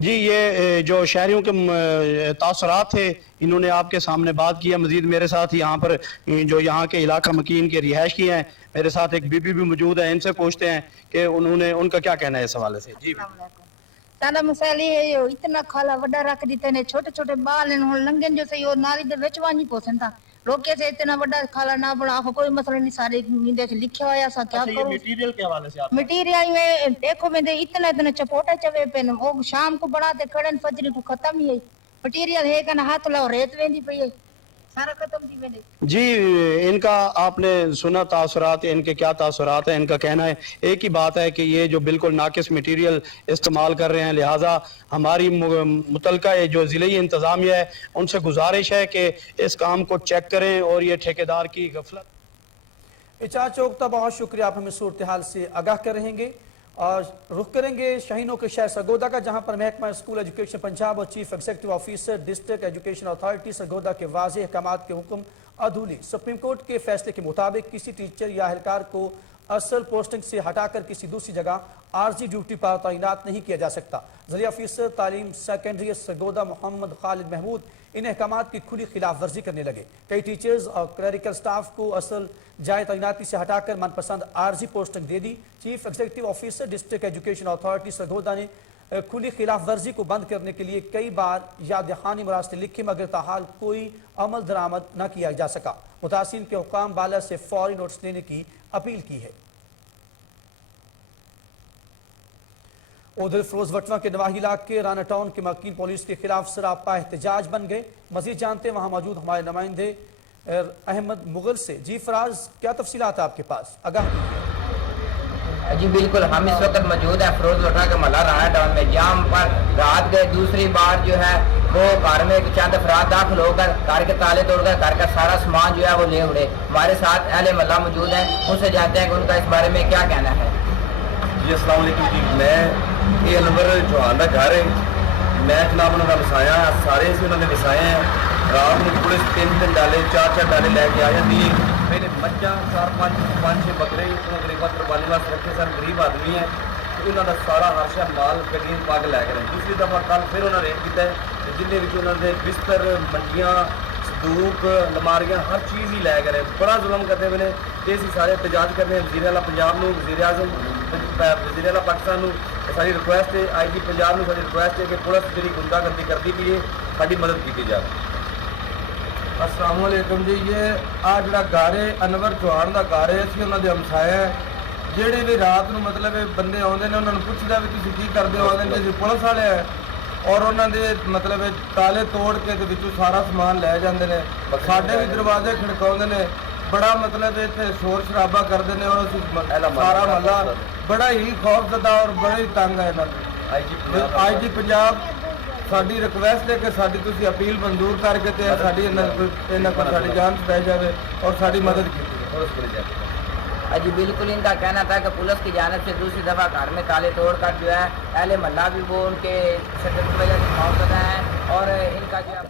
जी ये जो शहरियों के तासुरात थे इन्होंने आपके सामने बात किया। मजीद मेरे साथ यहाँ पर जो यहाँ के इलाका मकीन के रिहायश की हैं, मेरे साथ एक बीबी भी मौजूद है, इनसे पूछते हैं कि उनका क्या कहना है इस हवाले से। जी सारा मसाला है यो इतना खाला वड्डा रख दिते ने, छोटे छोटे बाल हैं लंगन जो से यो नाली दे विच वानी पोसन था रोके से इतना बड़ा खाला ना बड़ा कोई मसला नहीं। सारे नींदे से लिखा हुआ सा क्या करो। मटीरियल के हवाले से आप मटीरियल में देखो में इतना चपोटा चवे पे वो शाम को बनाते खड़न फजरी को खत्म ही है। मटीरियल है कन हाथ लाओ रेत वेंदी पई है सारा खत्म थी वेंदी। जी इनका आपने सुना तासुरात, इनके क्या तासुरात है। इनका कहना है एक ही बात है कि ये जो बिल्कुल नाकिस मटीरियल इस्तेमाल कर रहे हैं, लिहाजा हमारी मुतलका जो ज़िले इंतज़ामिया है उनसे गुजारिश है कि इस काम को चेक करें और ये ठेकेदार की गफलत। इचार चौकता बहुत शुक्रिया, आप हमें सूरत हाल से आगाह कर रहेंगे। और रुख करेंगे शाहीनों के शहर सरगोदा का, जहां पर महकमा स्कूल एजुकेशन पंजाब और chief executive officer district education authority Sargodha के वाज़ेह अहकामात के हुक्म अधूली। सुप्रीम कोर्ट के फैसले के मुताबिक किसी टीचर या एहलकार को असल पोस्टिंग से हटाकर किसी दूसरी जगह आर्जी ड्यूटी पर तैनात नहीं किया जा सकता। ज़रिया ऑफिसर तालीम सेकेंडरी सरगोदा मोहम्मद खालिद महमूद इन अहकामात की खुली खिलाफ वर्जी करने लगे। कई टीचर्स और क्लरिकल स्टाफ को असल जाए तैनाती से हटाकर मनपसंद आर्जी पोस्टिंग दे दी। Chief executive officer district education authority Sargodha ने खुली खिलाफ वर्जी को बंद करने के लिए कई बार याद दहानी मरासले लिखे, मगर ताहाल कोई अमल दरामद न किया जा सका। मुतासिन के हुकाम बाला से फौरी नोटिस लेने की अपील की है। उधर फिरोज वटवा के नवाही इलाके राना टाउन के मकीन पुलिस के खिलाफ सरापा एहतजाज बन गए। मजीद जानते हैं वहां मौजूद हमारे नुमाइंदे अहमद मुगल से। जी फराज, क्या तफसीलात है आपके पास, आगाह कीजिए। जी बिल्कुल, हम इस वक्त मौजूद है फिरोज वटवा के महला राना टाउन में, जहाँ पर रात गए दूसरी बार जो है वो घर में चंद अफराद दाखिल होकर घर के ताले तोड़कर घर का सारा सामान जो है वो ले उड़े। हमारे साथ अहले महला मौजूद हैं, उनसे जानते हैं कि उनका इस बारे में क्या कहना है। जी अस्सलाम वालेकुम जी, मैं ये अनवर चौहान का घर है, मैं जनाब उन्होंने वसाया सारे से उन्होंने वसाए हैं। रात में पुलिस 3 डाले 4 डाले लैके आ जाती है। मेरे मज्जा 4-5 बकरे गरीबा कुर्बानी वास्ते रखे सन, गरीब आदमी है तो उन्होंने सारा हर्षा माल गड्डियां पा के लैके गए। दूसरी दफा कल फिर उन्होंने रेट किया है, जिन्हें उन्होंने बिस्तर मंजियां संदूक लमारियां हर चीज़ ही लै गए। बड़ा जुल्म करते हुए तो असी सारे एहतजाज करते हैं वज़ीर आला पंजाब नूं, वज़ीर आज़म वज़ीर आला पाकिस्तान नूं सारी रिक्वेस्ट है, IG पंजाब नूं सारी रिक्वेस्ट है कि पुलिस जी गुंडागर्दी करती पई है, साडी मदद की जाए। अस्सलाम वालेकुम जी, ये आ जिहड़ा घर है अनवर चौहान का घर है, असीं उन्हां दे हमसाए है। ਜਿਹੜੇ ਵੀ ਰਾਤ ਨੂੰ ਮਤਲਬ ਬੰਦੇ ਆਉਂਦੇ ਨੇ ਉਹਨਾਂ ਨੂੰ ਪੁੱਛਦਾ ਵੀ ਤੁਸੀਂ ਕੀ ਕਰਦੇ ਹੋ, ਆਉਂਦੇ ਨੇ ਅਸੀਂ ਪੁਲਿਸ ਵਾਲੇ ਹੈ, ਔਰ ਉਹਨਾਂ ਦੇ ਮਤਲਬ ਤਾਲੇ ਤੋੜ ਕੇ ਤੇ ਵਿੱਚੋਂ ਸਾਰਾ ਸਮਾਨ ਲੈ ਜਾਂਦੇ ਨੇ। ਸਾਡੇ ਵੀ ਦਰਵਾਜ਼ੇ ਖੜਕਾਉਂਦੇ ਨੇ, ਬੜਾ ਮਤਲਬ ਇੱਥੇ ਸ਼ੋਰ ਸ਼ਰਾਬਾ ਕਰਦੇ ਨੇ, ਔਰ ਅਸੀਂ ਸਾਰਾ ਮਹੱਲਾ ਬੜਾ ਹੀ ਖੌਫਜ਼ਦਾ ਔਰ ਬੜਾ ਹੀ ਤੰਗ ਹੈ ਇਹਨਾਂ ਤੋਂ। IG ਪੰਜਾਬ ਸਾਡੀ ਰਿਕਵੈਸਟ ਹੈ ਕਿ ਸਾਡੀ ਤੁਸੀਂ ਅਪੀਲ ਮਨਜ਼ੂਰ ਕਰਕੇ ਤੇ ਸਾਡੀ ਇਹਨਾਂ ਕੋਲ ਸਾਡੀ ਜਾਂਚ ਪੈ ਜਾਵੇ ਔਰ ਸਾਡੀ ਮਦਦ ਕੀਤੀ ਜਾਵੇ। जी बिल्कुल, इनका कहना था कि पुलिस की जानिब से दूसरी दफ़ा घर में ताले तोड़कर जो है अहले महल्ला भी वो उनके शदत की वजह से मौजूद हैं और इनका जो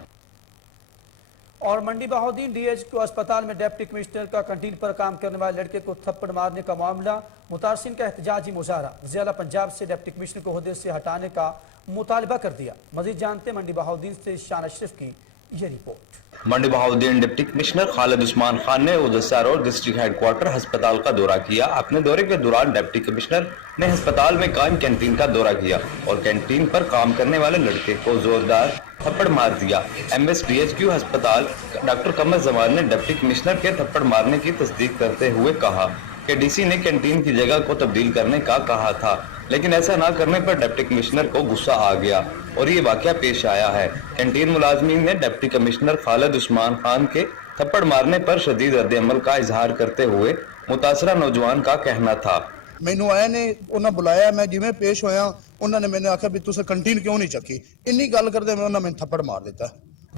اور منڈی بہاؤدین DHQ اسپتال میں ڈپٹی کمشنر کا کنٹین پر کام کرنے والے لڑکے کو تھپڑ مارنے کا معاملہ، متاثرین کا احتجاجی مظاہرہ، ضلع پنجاب سے ڈپٹی کمشنر کو عہدے سے ہٹانے کا مطالبہ کر دیا۔ مزید جانتے منڈی بہاؤدین سے شان اشرف کی یہ رپورٹ۔ منڈی بہاؤدین ڈپٹی کمشنر خالد عثمان خان نے اوزسار اور ڈسٹرکٹ ہیڈ کوارٹر ہسپتال کا دورہ کیا۔ اپنے دورے کے دوران ڈپٹی کمشنر نے ہسپتال میں قائم کینٹین کا دورہ کیا اور کینٹین پر کام کرنے والے لڑکے کو زوردار تھپڑ مار دیا۔ DHQ ہسپتال ڈاکٹر قمر زمان نے ڈپٹی کمشنر کے تھپڑ مارنے کی تصدیق کرتے ہوئے کہا کہ DC نے کینٹین کی جگہ کو تبدیل کرنے کا کہا تھا، لیکن ایسا نہ کرنے پر ڈپٹی کمشنر کو غصہ آ گیا اور یہ واقعہ پیش آیا ہے۔ کینٹین ملازمین نے ڈپٹی کمشنر خالد عثمان خان کے تھپڑ مارنے پر شدید رد عمل کا اظہار کرتے ہوئے متاثرہ نوجوان کا کہنا تھا، ਮੈਨੂੰ ਆਇਆ ਨੇ ਉਹਨਾਂ ਬੁਲਾਇਆ, ਮੈਂ ਜਿਵੇਂ ਪੇਸ਼ ਹੋਇਆ ਉਹਨਾਂ ਨੇ ਮੈਨੂੰ ਆਖਿਆ ਵੀ ਤੁਸੀਂ ਕੰਟੀਨ ਕਿਉਂ ਨਹੀਂ ਚੱਕੀ। ਇੰਨੀ ਗੱਲ ਕਰਦੇ ਮੈਂ ਉਹਨਾਂ ਮੈਨੂੰ ਥੱਪੜ ਮਾਰ ਦਿੱਤਾ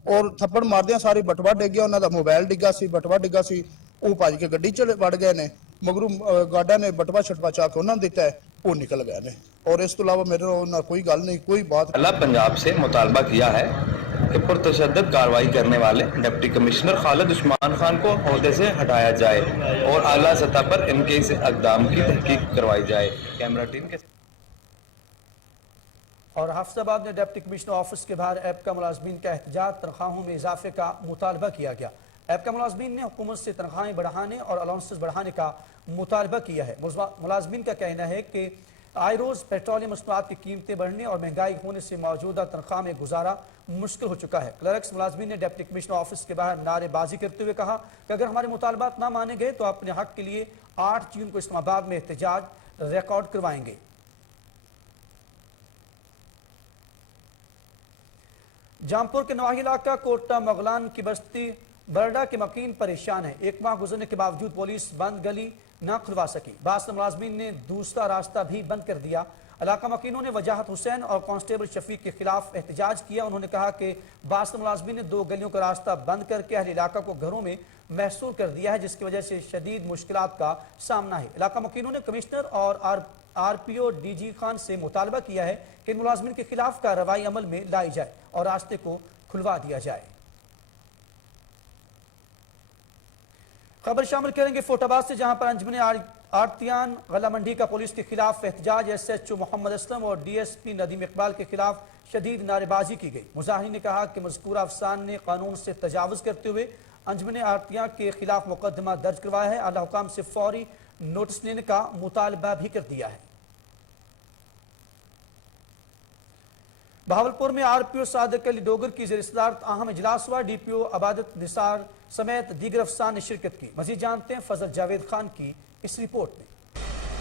ਔਰ ਥੱਪੜ ਮਾਰਦਿਆਂ ਸਾਰੀ ਬਟਵਾ ਡਿੱਗ ਗਿਆ, ਉਹਨਾਂ ਦਾ ਮੋਬਾਈਲ ਡਿੱਗਾ ਸੀ, ਬਟਵਾ ਡਿੱਗਾ ਸੀ। ਉਹ ਭੱਜ ਕੇ ਗੱਡੀ 'ਚ ਵੜ ਗਏ ਨੇ, ਮਗਰੋਂ ਗਾਰਡਾਂ ਨੇ ਬਟਵਾ ਛਟਵਾ ਚਾ ਕੇ ਉਹਨਾਂ ਨੂੰ ਦਿੱਤਾ, ਉਹ ਨਿਕਲ ਗਏ ਨੇ اور اس کے علاوہ میرے ਨਾਲ کوئی گل نہیں، کوئی بات۔ اللہ پنجاب سے مطالبہ کیا ہے کہ پرتشدد کارروائی کرنے والے ڈپٹی کمشنر خالد عثمان خان کو عہدے سے ہٹایا جائے اور اعلیٰ سطح پر ان کے اس اقدام کی تحقیق کروائی جائے۔ کیمرہ ٹیم کے اور حافظ آباد میں ڈپٹی کمشنر آفس کے باہر ایپ کا ملازمین کا احتجاج، تنخواہوں میں اضافے کا مطالبہ کیا گیا۔ ایپ کا ملازمین نے حکومت سے تنخواہیں بڑھانے اور الاؤنسز بڑھانے کا مطالبہ کیا ہے۔ ملازمین کا کہنا ہے کہ آئے روز پیٹرولیم مصنوعات کی قیمتیں بڑھنے اور مہنگائی ہونے سے موجودہ تنخواہ میں گزارا مشکل ہو چکا ہے۔ کلرکس ملازمین نے ڈپٹی کمشنر آفس کے باہر نعرے بازی کرتے ہوئے کہا کہ اگر ہمارے مطالبات نہ مانے گئے تو اپنے حق کے لیے 8 جون کو اسلام آباد میں احتجاج ریکارڈ کروائیں گے۔ جامپور کے نواحی علاقہ کوٹا مغلان کی بستی برڈا کے مکین پریشان ہے۔ 1 ماہ گزرنے کے باوجود پولیس بند گلی نہ کھلوا سکی۔ بعض ملازمین نے دوسرا راستہ بھی بند کر دیا۔ علاقہ مکینوں نے وجاہت حسین اور کانسٹیبل شفیق کے خلاف احتجاج کیا۔ انہوں نے کہا کہ بعض ملازمین نے 2 گلیوں کا راستہ بند کر کے اہل علاقہ کو گھروں میں محصور کر دیا ہے، جس کی وجہ سے شدید مشکلات کا سامنا ہے۔ علاقہ مکینوں نے کمشنر اور RPO DG خان سے مطالبہ کیا ہے کہ ملازمین کے خلاف کارروائی عمل میں لائی جائے اور راستے کو کھلوا دیا جائے۔ خبر شامل کریں گے فوٹ آباد سے، جہاں پر انجمن آڑتیان غلہ منڈی کا پولیس کے خلاف احتجاج۔ SHO محمد اسلم اور DSP ندیم اقبال کے خلاف شدید نعرے بازی کی گئی۔ مظاہرین نے کہا کہ مذکورہ افسان نے قانون سے تجاوز کرتے ہوئے انجمن آڑتیان کے خلاف مقدمہ درج کروایا ہے۔ اعلیٰ حکام سے فوری نوٹس لینے کا مطالبہ بھی کر دیا ہے۔ بہاولپور میں RPO صادق علی ڈوگر کی زیر صدارت اہم اجلاس ہوا۔ DPO عبادت نثار سمیت دیگر افسران نے شرکت کی۔ مزید جانتے ہیں فضل جاوید خان کی اس رپورٹ میں۔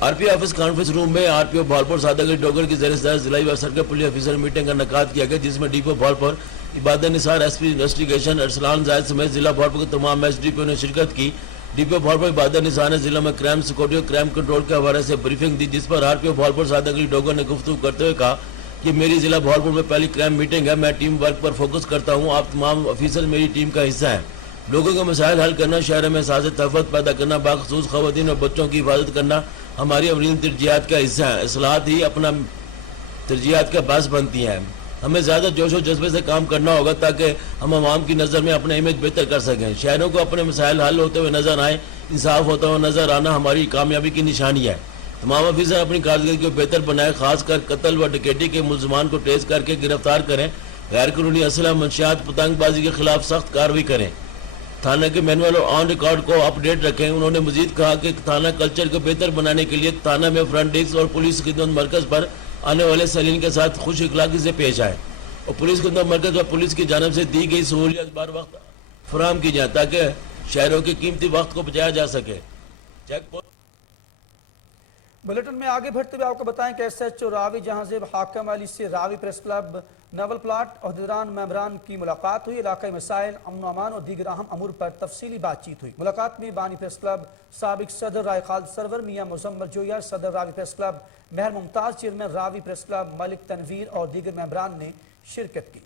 RPO آفس کانفرنس روم میں RPO بہاولپور صادق علی ڈوگر کی زیر صدارت ضلعی و سرکل پولیس آفیسر میٹنگ کا انعقاد کیا گیا، جس میں DPO بہاولپور عبادت نثار SP انویسٹیگیشن ارسلان زاہد سمیت ضلع بہاولپور کے تمام SDPO نے شرکت کی۔ DPO بہاولپور عبادت نثار نے ضلع میں کرائم سیکورٹی اور کرائم کنٹرول کے حوالے سے بریفنگ دی، جس پر RPO بہاولپور صادق علی ڈوگر نے گفتگو کرتے ہوئے کہا کہ میری ضلع بہاولپور میں پہلی کرائم میٹنگ ہے، میں ٹیم ورک پر فوکس کرتا ہوں، آپ تمام آفیسر میری ٹیم کا حصہ ہیں۔ لوگوں کے مسائل حل کرنا، شہر میں احساس تحفظ پیدا کرنا، باخصوص خواتین اور بچوں کی حفاظت کرنا ہماری اولین ترجیحات کا حصہ ہے۔ اصلاحات ہی اپنا ترجیحات کا باعث بنتی ہیں۔ ہمیں زیادہ جوش و جذبے سے کام کرنا ہوگا تاکہ ہم عوام کی نظر میں اپنا امیج بہتر کر سکیں۔ شہروں کو اپنے مسائل حل ہوتے ہوئے نظر آئیں، انصاف ہوتا ہوا نظر آنا ہماری کامیابی کی نشانی ہے۔ تمام آفیسر اپنی کارکردگی کو بہتر بنائیں، خاص کر قتل و ڈکیتی کے ملزمان کو ٹریس کر کے گرفتار کریں، غیر قانونی اسلحہ منشیات پتنگ بازی کے خلاف سخت کارروائی کریں، تھانہ کے مینول اور آن ریکارڈ کو اپ ڈیٹ رکھیں۔ انہوں نے مزید کہا کہ تھانہ کلچر کو بہتر بنانے کے لیے تھانہ میں فرنٹ ڈیسک اور پولیس خدمت مرکز پر آنے والے سیلین کے ساتھ خوش اخلاقی سے پیش آئیں اور پولیس خدمت مرکز اور پولیس کی جانب سے دی گئی سہولیات بار وقت فراہم کی جائیں تاکہ شہروں کے قیمتی وقت کو بچایا جا سکے۔ بلیٹن میں آگے بڑھتے ہوئے آپ کو بتائیں کہ SHO راوی جہاں زیب حاکم علی سے راوی پریس کلب ناول پلاٹ عہدیداران ممبران کی ملاقات ہوئی۔ علاقائی مسائل، امن و امان اور دیگر اہم امور پر تفصیلی بات چیت ہوئی۔ ملاقات میں بانی پریس کلب سابق صدر رائے خالد سرور میاں مزمل جویا، صدر راوی پریس کلب مہر ممتاز، چیئرمین راوی پریس کلب ملک تنویر اور دیگر ممبران نے شرکت کی۔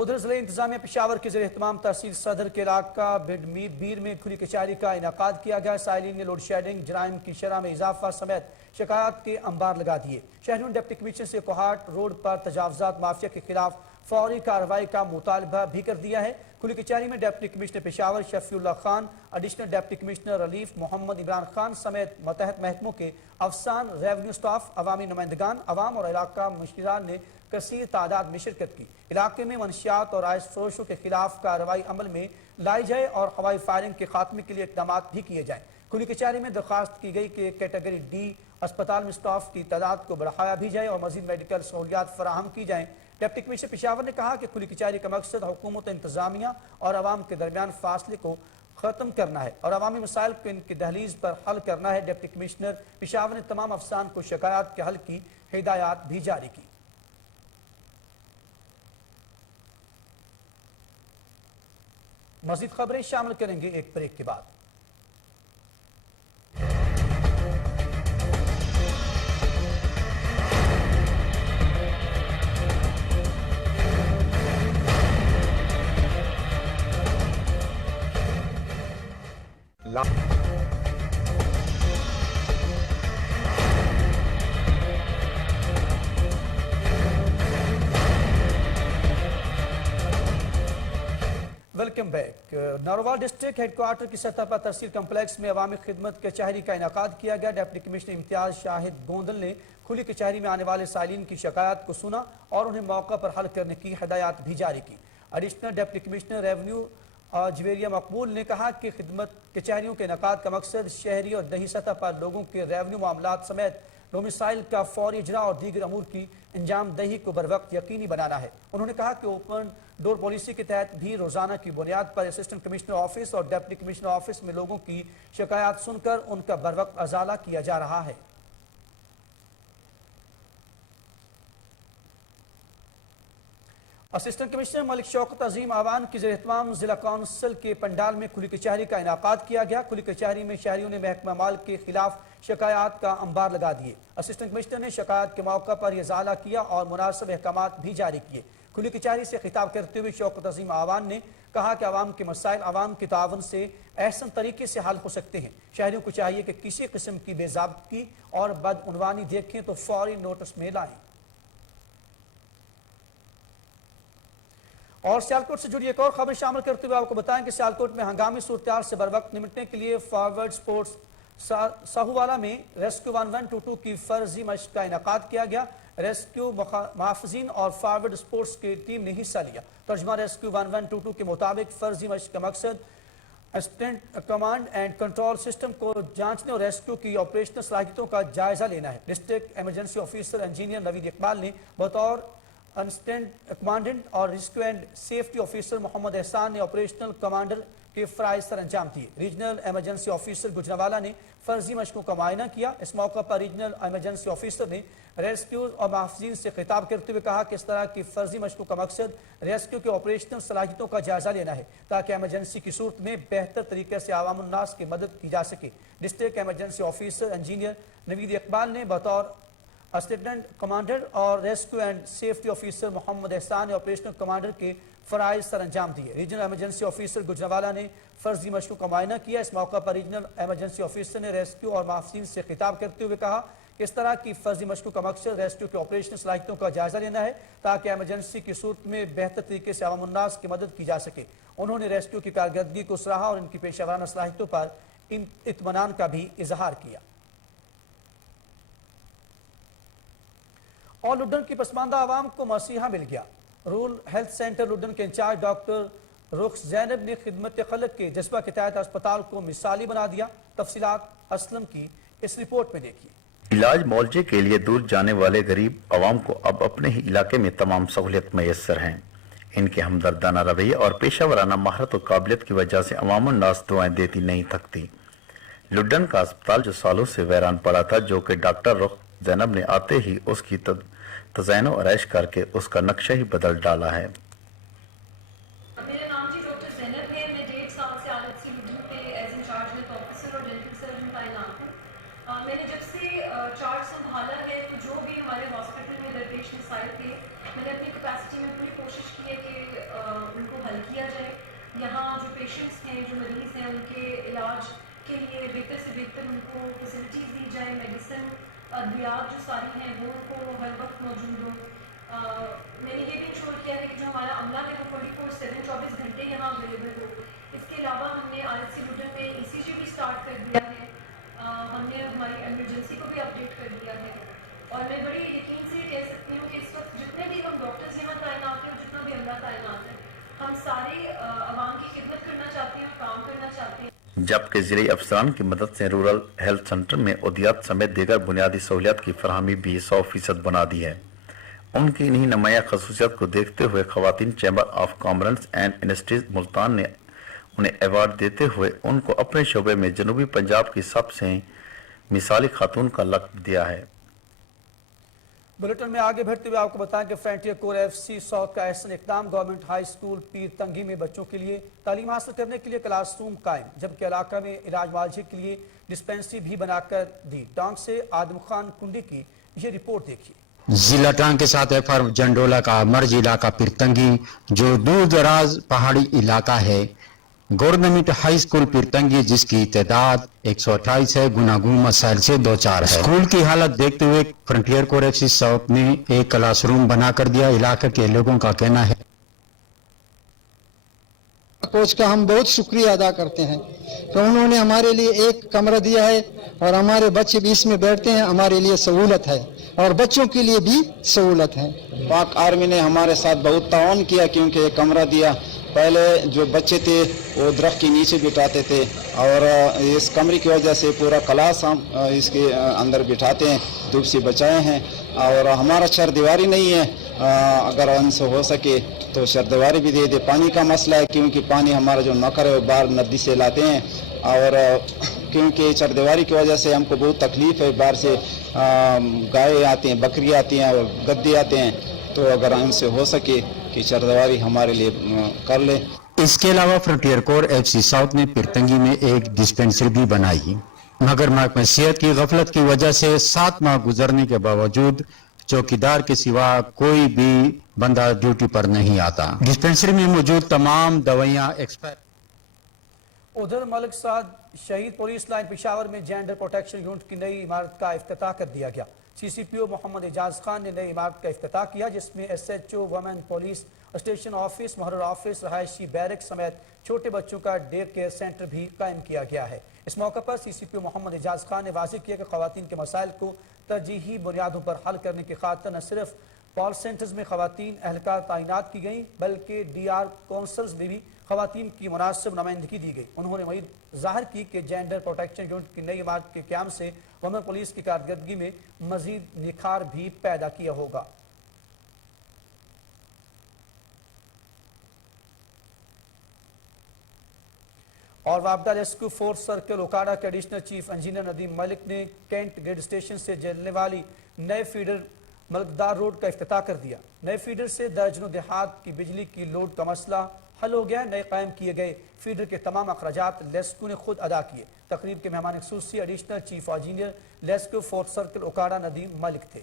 उधर जिले इंतजामिया पेशावर के ज़ेर एहतमाम तहसील सदर के इलाका बीर में खुली कचहरी का इनेकाद किया गया। साइलिन ने लोड शेडिंग, जराइम की शरह में इजाफा समेत शिकायत के अंबार लगा दिए। शहरियों ने डिप्टी कमिश्नर से कोहाट रोड पर तजावजात माफिया के खिलाफ फौरी कार्रवाई का मुतालबा भी कर दिया है। खुली कचहरी में deputy commissioner Peshawar Shafiullah Khan, additional deputy commissioner relief Mohammad Imran Khan समेत मतहत महकमों के अफसान, रेवेन्यू स्टाफ, अवामी नुमाइंदगान, अवाम और इलाका मुशीरान ने कसीर तादाद में शिरकत की। इलाके में मनशियात और आइस फरोशों के खिलाफ कार्रवाई अमल में लाई जाए और हवाई फायरिंग के खात्मे के लिए इकदाम भी किए जाएँ। खुली कचहरी में दरख्वास्त की गई कि कैटेगरी डी अस्पताल में स्टाफ की तादाद को बढ़ाया भी जाए और मजीद मेडिकल सहूलियात फराहम की जाएँ। डिप्टी कमिश्नर पेशावर ने कहा कि खुली कचहरी का मकसद हुकूमत, इंतजामिया और आवाम के दरमियान फासले को ख़त्म करना है और अवामी मसाइल को इनकी दहलीज पर हल करना है। डिप्टी कमिश्नर पेशावर ने तमाम अफसान को शिकायत के हल की हिदायत भी जारी की। मज़ीद खबरें शामिल करेंगे एक ब्रेक के बाद। Welcome back. Narowal district headquarter की सतह पर तहसील कम्प्लेक्स में अवामी खिदमत कचहरी का इनेकाद किया गया। डिप्टी कमिश्नर इम्तियाज शाहिद गोंदल ने खुली कचहरी में आने वाले साइलिन की शिकायत को सुना और उन्हें मौका पर हल करने की हिदायत भी जारी की। Additional deputy commissioner revenue Javeria मकबूल ने कहा कि खिदमत कचहरियों के इनेकाद का मकसद शहरी और दही सतह पर लोगों के रेवेन्यू मामलात समेत डोमिसाइल का फौरी इजरा और दीगर अमूर की अंजाम दही को बर वक्त यकीनी बनाना है। उन्होंने कहा कि ओपन डोर पॉलिसी के तहत भी रोजाना की बुनियाद पर असिस्टेंट कमिश्नर ऑफिस और डिप्टी कमिश्नर ऑफिस में लोगों की शिकायत सुनकर उनका बर वक्त अजाला किया जा रहा है। असिस्टेंट कमिश्नर मलिक शौकत अजीम आवान की ज़ेर-ए-एहतमाम जिला कौंसिल के पंडाल में खुली कचहरी का इनेकाद किया गया। खुली कचहरी में शहरियों ने महकमा माल के खिलाफ शिकायत का अंबार लगा दिए। असिस्टेंट कमिश्नर ने शिकायत के मौका पर यह इजाला किया और मुनासिब अहकामात भी जारी किए। खुली कचहरी से खिताब करते हुए शौकत अजीम आवान ने कहा कि आवाम के मसाइल आवाम के तावन से एहसन तरीके से हल हो सकते हैं। शहरियों को चाहिए कि किसी किस्म की बेज़ाब्ती और बदउनवानी देखें तो फौरी नोटिस में लाएं। और सियालकोट से जुड़ी एक और खबर शामिल करते हुए आपको बताएं कि सियालकोट में हंगामी सूरत से बर वक्त निपटने के लिए फॉरवर्ड स्पोर्ट्स साहूवाला में रेस्क्यू 1122 की फर्जी मशक का इनेकाद किया गया। रेस्क्यू मुहाफिजीन और फॉरवर्ड स्पोर्ट्स की टीम ने हिस्सा लिया। तर्जुमा रेस्क्यू 1122 के मुताबिक फर्जी मशक का मकसद assistant command and control system को जांचने और रेस्क्यू की ऑपरेशनल सलाहियतों का जायजा लेना है। District emergency officer engineer Naveed Iqbal ने बतौर असिस्टेंट कमांडेंट और rescue and safety officer Mohammad Ehsan ने ऑपरेशनल कमांडर के फ़राइज़ सर अंजाम दिए। रीजनल इमरजेंसी ऑफिसर गुजरावाला ने फर्जी मशकों का मुआयना किया। इस मौका पर रीजनल इमरजेंसी ऑफिसर ने रेस्क्यू और मुहाफिजीन से खिताब करते हुए कहा कि इस तरह की फर्जी मशकों का मकसद रेस्क्यू के ऑपरेशनल सलाहियतों का जायजा लेना है ताकि इमरजेंसी की सूरत में बेहतर तरीके से आवाम उन्नास की मदद की जा सके। District emergency officer engineer Naveed Iqbal ने बतौर असिस्टेंट कमांडर और rescue and safety officer Mohammad Ehsan ने ऑपरेशनल कमांडर के फ़राइज़ सर अंजाम दिए। रीजनल इमरजेंसी ऑफिसर गुजरावाला ने फर्जी मशकों का मुआयना किया। इस मौका पर रीजनल इमरजेंसी ऑफिसर ने रेस्क्यू और मुहाफिजीन से खिताब करते हुए कहा कि इस तरह की फर्जी मशकों का मकसद रेस्क्यू के ऑपरेशनल सलाहियतों का जायजा लेना है ताकि इमरजेंसी की सूरत में बेहतर तरीके से आवाम उन्नास की मदद की जा सके। उन्होंने रेस्क्यू की कारकर्दगी को सराहा और इनकी पेशेवराना सलाहियतों पर इत्मीनान का भी इजहार किया। और लुडन की पसमानदा आवाम को मसीहा मिल गया। रूरल हेल्थ सेंटर लुडन के इंचार्ज डॉक्टर रुख जैनब ने खिदमत खलक के जज्बा के तहत अस्पताल को मिसाली बना दिया। तफसीलात असलम की इस रिपोर्ट में देखिए। इलाज मुआवजे के लिए दूर जाने वाले गरीब आवाम को अब अपने ही इलाके में तमाम सहूलियत मैसर हैं। इनके हमदर्दाना रवैये और पेशा महारत और काबिलियत की वजह से अवाम उन्नास दुआएं देती नहीं थकती। लुडन का अस्पताल जो सालों से वैरान पड़ा था, जो कि डॉक्टर रुख जैनब ने आते ही उसकी तज़ैन और ऐश करके उसका नक्शा ही बदल डाला है। मेरा नाम जी डॉक्टर जैनब है। मैं 1.5 साल से आलसी लुडन पे एज इंचार्ज हेल्थ ऑफिसर और डेंटल सर्जन तैनात हूँ। मैंने जब से चार्ज संभाला है तो जो भी हमारे हॉस्पिटल में दरपेश मसाइल थे, मैंने अपनी कैपेसिटी में पूरी कोशिश की है कि यहाँ जो पेशेंट्स हैं, जो मरीज़ हैं, उनके इलाज के लिए बेहतर से बेहतर उनको फैसिलिटीज़ दी जाए, मेडिसिन अद्वियात जो सारी हैं वो उनको हर वक्त मौजूद हो। मैंने ये भी इंश्योर किया है कि जो हमारा अमला है वो 24/7 24 घंटे यहाँ अवेलेबल हो। इसके अलावा हमने RHC लुधियाना में ECG भी स्टार्ट कर दिया है, हमने हमारी एमरजेंसी को भी अपडेट कर दिया है। और मैं बड़ी यकीन से कह सकती हूँ कि इस वक्त जितने भी हम डॉक्टर्स यहाँ तैनात हैं, जितना भी अमला तैनात है, हम सारे आवाम की खिदमत करना चाहते हैं और काम करना चाहते हैं। जबकि जिले अफसरान की मदद से रूरल हेल्थ सेंटर में उदियात समेत दीगर बुनियादी सहूलियात की फरहमी भी 100% बना दी है। उनकी इन्हीं नुमाया खसूसियत को देखते हुए खवातीन chamber of commerce and industries Multan ने उन्हें अवार्ड देते हुए उनको अपने शोबे में जनूबी पंजाब की सबसे मिसाली खातून का लक़ब दिया है। बुलेटिन में आगे बढ़ते हुए आपको बताएं कि फ्रंटियर कोर FC साउथ का एहसन इकदाम गवर्नमेंट हाई स्कूल पीर तंगी में बच्चों के लिए तालीम हासिल करने के लिए क्लासरूम कायम, जबकि इलाका में इलाज मुआलजे के लिए डिस्पेंसरी भी बनाकर दी। टांग से आदम खान कुंडी की ये रिपोर्ट देखिए। जिला टांग के साथ एफर जंडोला का मर्ज इलाका पीरतंगी जो दूर दराज पहाड़ी इलाका है, गवर्नमेंट हाई स्कूल पीरतंगी जिसकी तादाद 128 है, गुनागुन मसाइल से दो चार है। स्कूल की हालत देखते हुए फ्रंटियर कोर FC साउथ ने एक क्लासरूम बना कर दिया। इलाके के लोगों का कहना है कोच का हम बहुत शुक्रिया अदा करते हैं कि उन्होंने हमारे लिए एक कमरा दिया है और हमारे बच्चे भी इसमें बैठते हैं, हमारे लिए सहूलत है और बच्चों के लिए भी सहूलत है। पाक आर्मी ने हमारे साथ बहुत ताउन किया क्योंकि एक कमरा दिया। पहले जो बच्चे थे वो दरख्त के नीचे बिठाते थे और इस कमरे की वजह से पूरा क्लास हम इसके अंदर बिठाते हैं, धूप से बचाए हैं। और हमारा चरदीवारी नहीं है, अगर हमसे हो सके तो चरदीवारी भी दे दे। पानी का मसला है क्योंकि पानी हमारा जो नकर है वो बाहर नदी से लाते हैं और क्योंकि चरदीवारी की वजह से हमको बहुत तकलीफ है। बाहर से गाय आती हैं, बकरी आती हैं और गद्दे आते हैं, तो अगर हमसे हो सके कि चरदीवारी हमारे लिए कर ले। इसके अलावा फ्रंटियर कोर FC साउथ ने पीरतंगी में एक डिस्पेंसरी भी बनाई, मगर महकमा सेहत की गफलत की वजह से 7 माह गुजरने के बावजूद चौकीदार के सिवा कोई भी बंदा ड्यूटी पर नहीं आता। डिस्पेंसरी में मौजूद तमाम दवाइयां एक्सपायर। उधर मलिक साद शहीद पुलिस लाइन पेशावर में जेंडर प्रोटेक्शन यूनिट की नई इमारत का इफ्तिताह कर दिया गया। CCPO मोहम्मद एजाज खान ने नई इमारत का इफ्तिताह किया, जिसमें SHO women police station office, मुहर्रर ऑफिस, रहायशी बैरक समेत छोटे बच्चों का डे केयर सेंटर भी कायम किया गया है। इस मौके पर CCPO मोहम्मद एजाज खान ने वाज़ेह किया कि ख़वातीन के मसाइल को तरजीही बुनियादों पर हल करने की खातिर न सिर्फ कॉल सेंटर्स में ख़वातीन एहलकार तैनात की गई बल्कि DR काउंसल्स में भी ख़वातीन की मुनासिब नुमाइंदगी दी गई। उन्होंने उम्मीद ज़ाहिर की कि जेंडर प्रोटेक्शन यूनिट की नई इमारत के क़याम से वुमेन पुलिस की कारकर्दगी में मज़ीद निखार भी पैदा किया होगा। और वापडा रेस्क्यू फोर्स सर्कल ओकाड़ा के additional chief engineer Nadeem Malik ने कैंट ग्रिड स्टेशन से चलने वाली नए फीडर मलकदार रोड का इफ्तिताह कर दिया। नए फीडर से दर्जनों देहात की बिजली की लोड का मसला हल हो गया। नए कायम किए गए फीडर के तमाम अखराजात लेस्क्यू ने खुद अदा किए। तकरीब के मेहमान खुसूसी additional chief engineer rescue force circle Okara Nadeem Malik थे।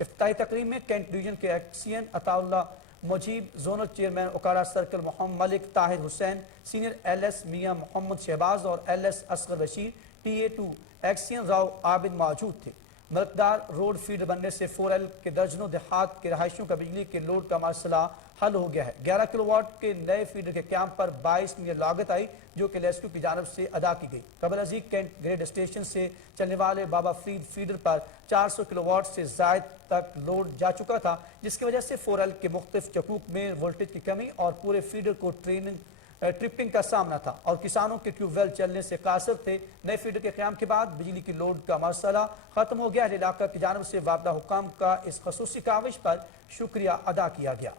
इफ्तिताही तकरीब में कैंट डिवीजन के XEN Ataullah Mujeeb, zonal chairman Okara circle Mohammad Malik, Tahir Hussain, senior LS Mian Mohammad Shahbaz और LS असगर रशीद, TA2 एक्सियन राव आबिद मौजूद थे। मलकदार रोड फीडर बनने से 4L के दर्जनों देहात के रहायशियों का बिजली के लोड का मसला हल हो गया है। 11 किलोवाट के नए फीडर के कैंप पर 22 मिलियन लागत आई, जो कि लेस्क्यू की जानब से अदा की गई। कबल अजीज कैंट ग्रेड स्टेशन से चलने वाले बाबा फरीद फीडर पर 400 किलोवाट से जायद तक लोड जा चुका था, जिसकी वजह से 4L के मुख्तलिफ चकूक में वोल्टेज की कमी और पूरे फीडर को ट्रिपिंग का सामना था और किसानों के ट्यूबवेल चलने से कासिर थे। नए फीडर के क़याम के बाद बिजली की लोड का मसला खत्म हो गया। इलाका की जानब से वापडा हुकाम का इस खसूसी काविश पर शुक्रिया अदा किया गया।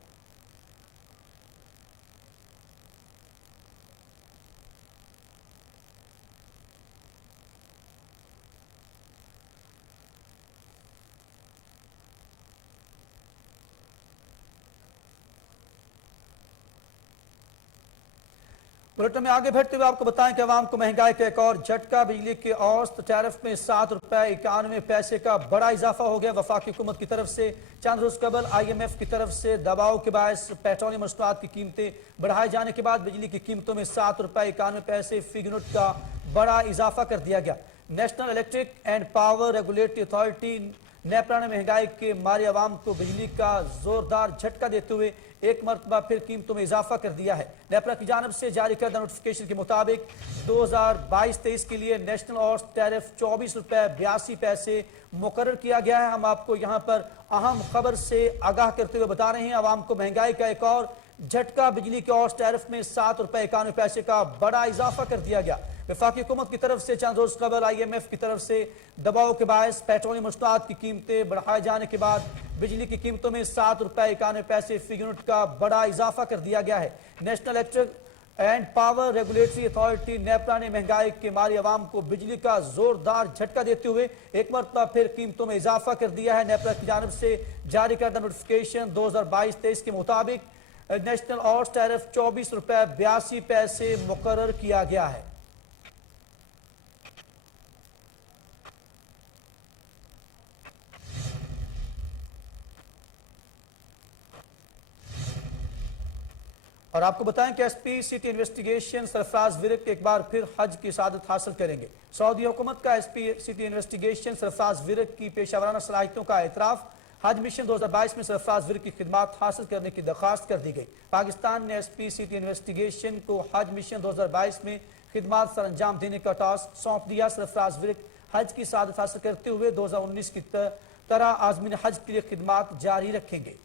बुलेटिन में आगे बढ़ते हुए आपको बताएं कि अवाम को महंगाई का एक और झटका। बिजली के औसत टैरिफ में ₹7.91 का बड़ा इजाफा हो गया। वफाकी हुकूमत की तरफ से चंद रोज कबल IMF की तरफ से दबाव के बायस पेट्रोलियम मसनूआत की कीमतें बढ़ाए जाने के बाद बिजली की कीमतों में ₹7.91 फी यूनिट का बड़ा इजाफा कर दिया गया। National electric and power regulatory authority NEPRA ने महंगाई के मारे अवाम को बिजली का जोरदार झटका देते हुए एक मरतबा फिर कीमतों में इजाफा कर दिया है। नेपरा की जानब से जारी करदा नोटिफिकेशन के मुताबिक 2022-23 के लिए नेशनल औसत टैरिफ ₹24.82 मुकर्रर किया गया है। हम आपको यहाँ पर अहम खबर से आगाह करते हुए बता रहे हैं, अवाम को महंगाई का एक और झटका। बिजली के औसत टैरिफ में ₹7.91 का बड़ा इजाफा कर दिया गया। वफाकी हुकूमत की तरफ से चंद रोज कबल IMF की तरफ से दबाव के बायस पेट्रोलियम मसनूआत की कीमतें बढ़ाए जाने के बाद बिजली की कीमतों में ₹7.91 फी यूनिट का बड़ा इजाफा कर दिया गया है। National electric and power regulatory authority NEPRA ने महंगाई के मारे अवाम को बिजली का जोरदार झटका देते हुए एक मरतबा फिर कीमतों में इजाफा कर दिया है। नेपरा की जानब से जारी करदा नोटिफिकेशन 2022-23 के मुताबिक नेशनल औसत टैरिफ ₹24.82 मुकर्रर किया गया है। और आपको बताएं कि SP city investigation Sarfaraz Virk एक बार फिर हज की सआदत हासिल करेंगे। सऊदी हुकूमत का SP city investigation Sarfaraz Virk की पेशावराना सलाहियतों का एतराफ। हज मिशन 2022 में सरफराज विरक की खिदमात हासिल करने की दरख्वास्त कर दी गई। पाकिस्तान ने SP सिटी इन्वेस्टिगेशन को हज मिशन 2022 में खिदमात सर अंजाम देने का टास्क सौंप दिया। सरफराज विरक हज की सआदत हासिल करते हुए 2019 की तरह आज़मीन हज के लिए खिदमात जारी रखेंगे।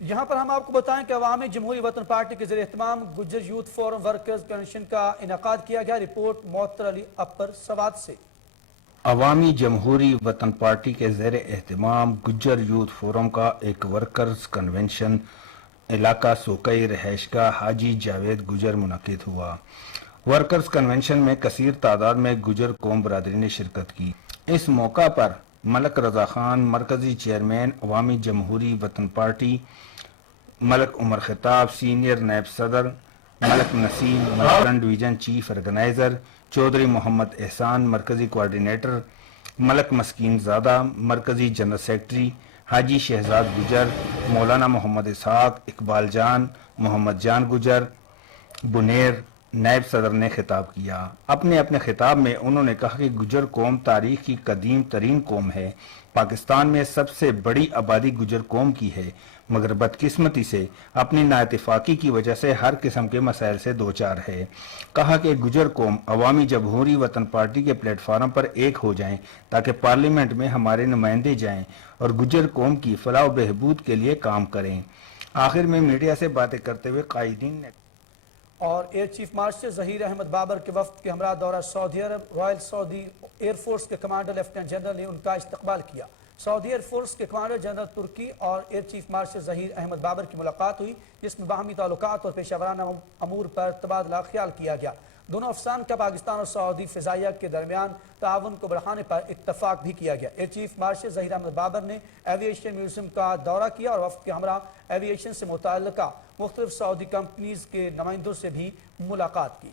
यहाँ पर हम आपको बताएं कि अवामी जमहूरी वतन पार्टी के ज़रिए एहतमाम Gujjar youth forum workers convention का इनेकाद किया गया। रिपोर्ट मोहतर अली अपर सवाद से। अवामी जमहूरी वतन पार्टी के ज़रिए एहतमाम गुज्जर यूथ फोरम का एक वर्कर्स कन्वेंशन इलाका सोकई रहायशगाह हाजी जावेद गुजर मुनक़िद हुआ। वर्कर्स कन्वेंशन में कसीर तादाद में गुजर कौम बरादरी ने शिरकत की। इस मौका पर मलक रजा खान मरकजी चेयरमैन अवामी जमहूरी वतन पार्टी, मलक उमर खिताब सीनियर नायब सदर, मलक नसीम मलकन division chief organiser, Chaudhry Mohammad Ehsan मरकजी कोऑर्डिनेटर, मलक मस्कीन ज़ादा मरकजी जनरल सेक्रेटरी, हाजी शहजाद गुजर, मौलाना मोहम्मद इसहाक, इकबाल जान, मोहम्मद जान गुजर, बुनेर नायब सदर ने खिताब किया। अपने अपने खिताब में उन्होंने कहा कि गुजर कौम तारीख की कदीम तरीन कौम है। पाकिस्तान में सबसे बड़ी आबादी गुजर कौम की है, मगर बदकिस्मती से अपनी नाइतफाकी की वजह से हर किस्म के मसाइल से दो चार है। कहा कि गुजर कौम अवामी जमहूरी वतन पार्टी के प्लेटफार्म पर एक हो जाएं ताकि पार्लियामेंट में हमारे नुमाइंदे जाएं और गुजर कौम की फलाह बहबूद के लिए काम करें। आखिर में मीडिया से बातें करते हुए कायदीन ने और air chief marshal Zaheer Ahmed Babar के वफ्द के हमरा दौरा Saudi Arab, royal Saudi air force के कमांडर लेफ्टिनेंट जनरल ने उनका इस्तकबाल किया। सऊदी एयरफोर्स के कमांडर जनरल तुर्की और air chief marshal Zaheer Ahmed Babar की मुलाकात हुई, जिसमें बाहमी ताल्लुकात और पेशावराना अमूर पर तबादला ख्याल किया गया। दोनों अफसान का पाकिस्तान और सऊदी फिजाइया के दरमियान ताउन को बढ़ाने पर इत्तफाक भी किया गया। Air chief marshal Zaheer Ahmed Babar ने एविएशन म्यूजियम का दौरा किया और वफ्द के हमरा एविएशन से मुताल्लिका मुख्तलिफ सऊदी कंपनीज के नुमाइंदों से भी मुलाकात की।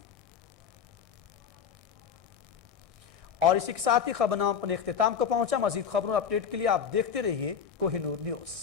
और इसी के साथ ही खबरनामा अपने इख्तिताम को पहुंचा। मजीद खबरों अपडेट के लिए आप देखते रहिए कोहिनूर न्यूज़।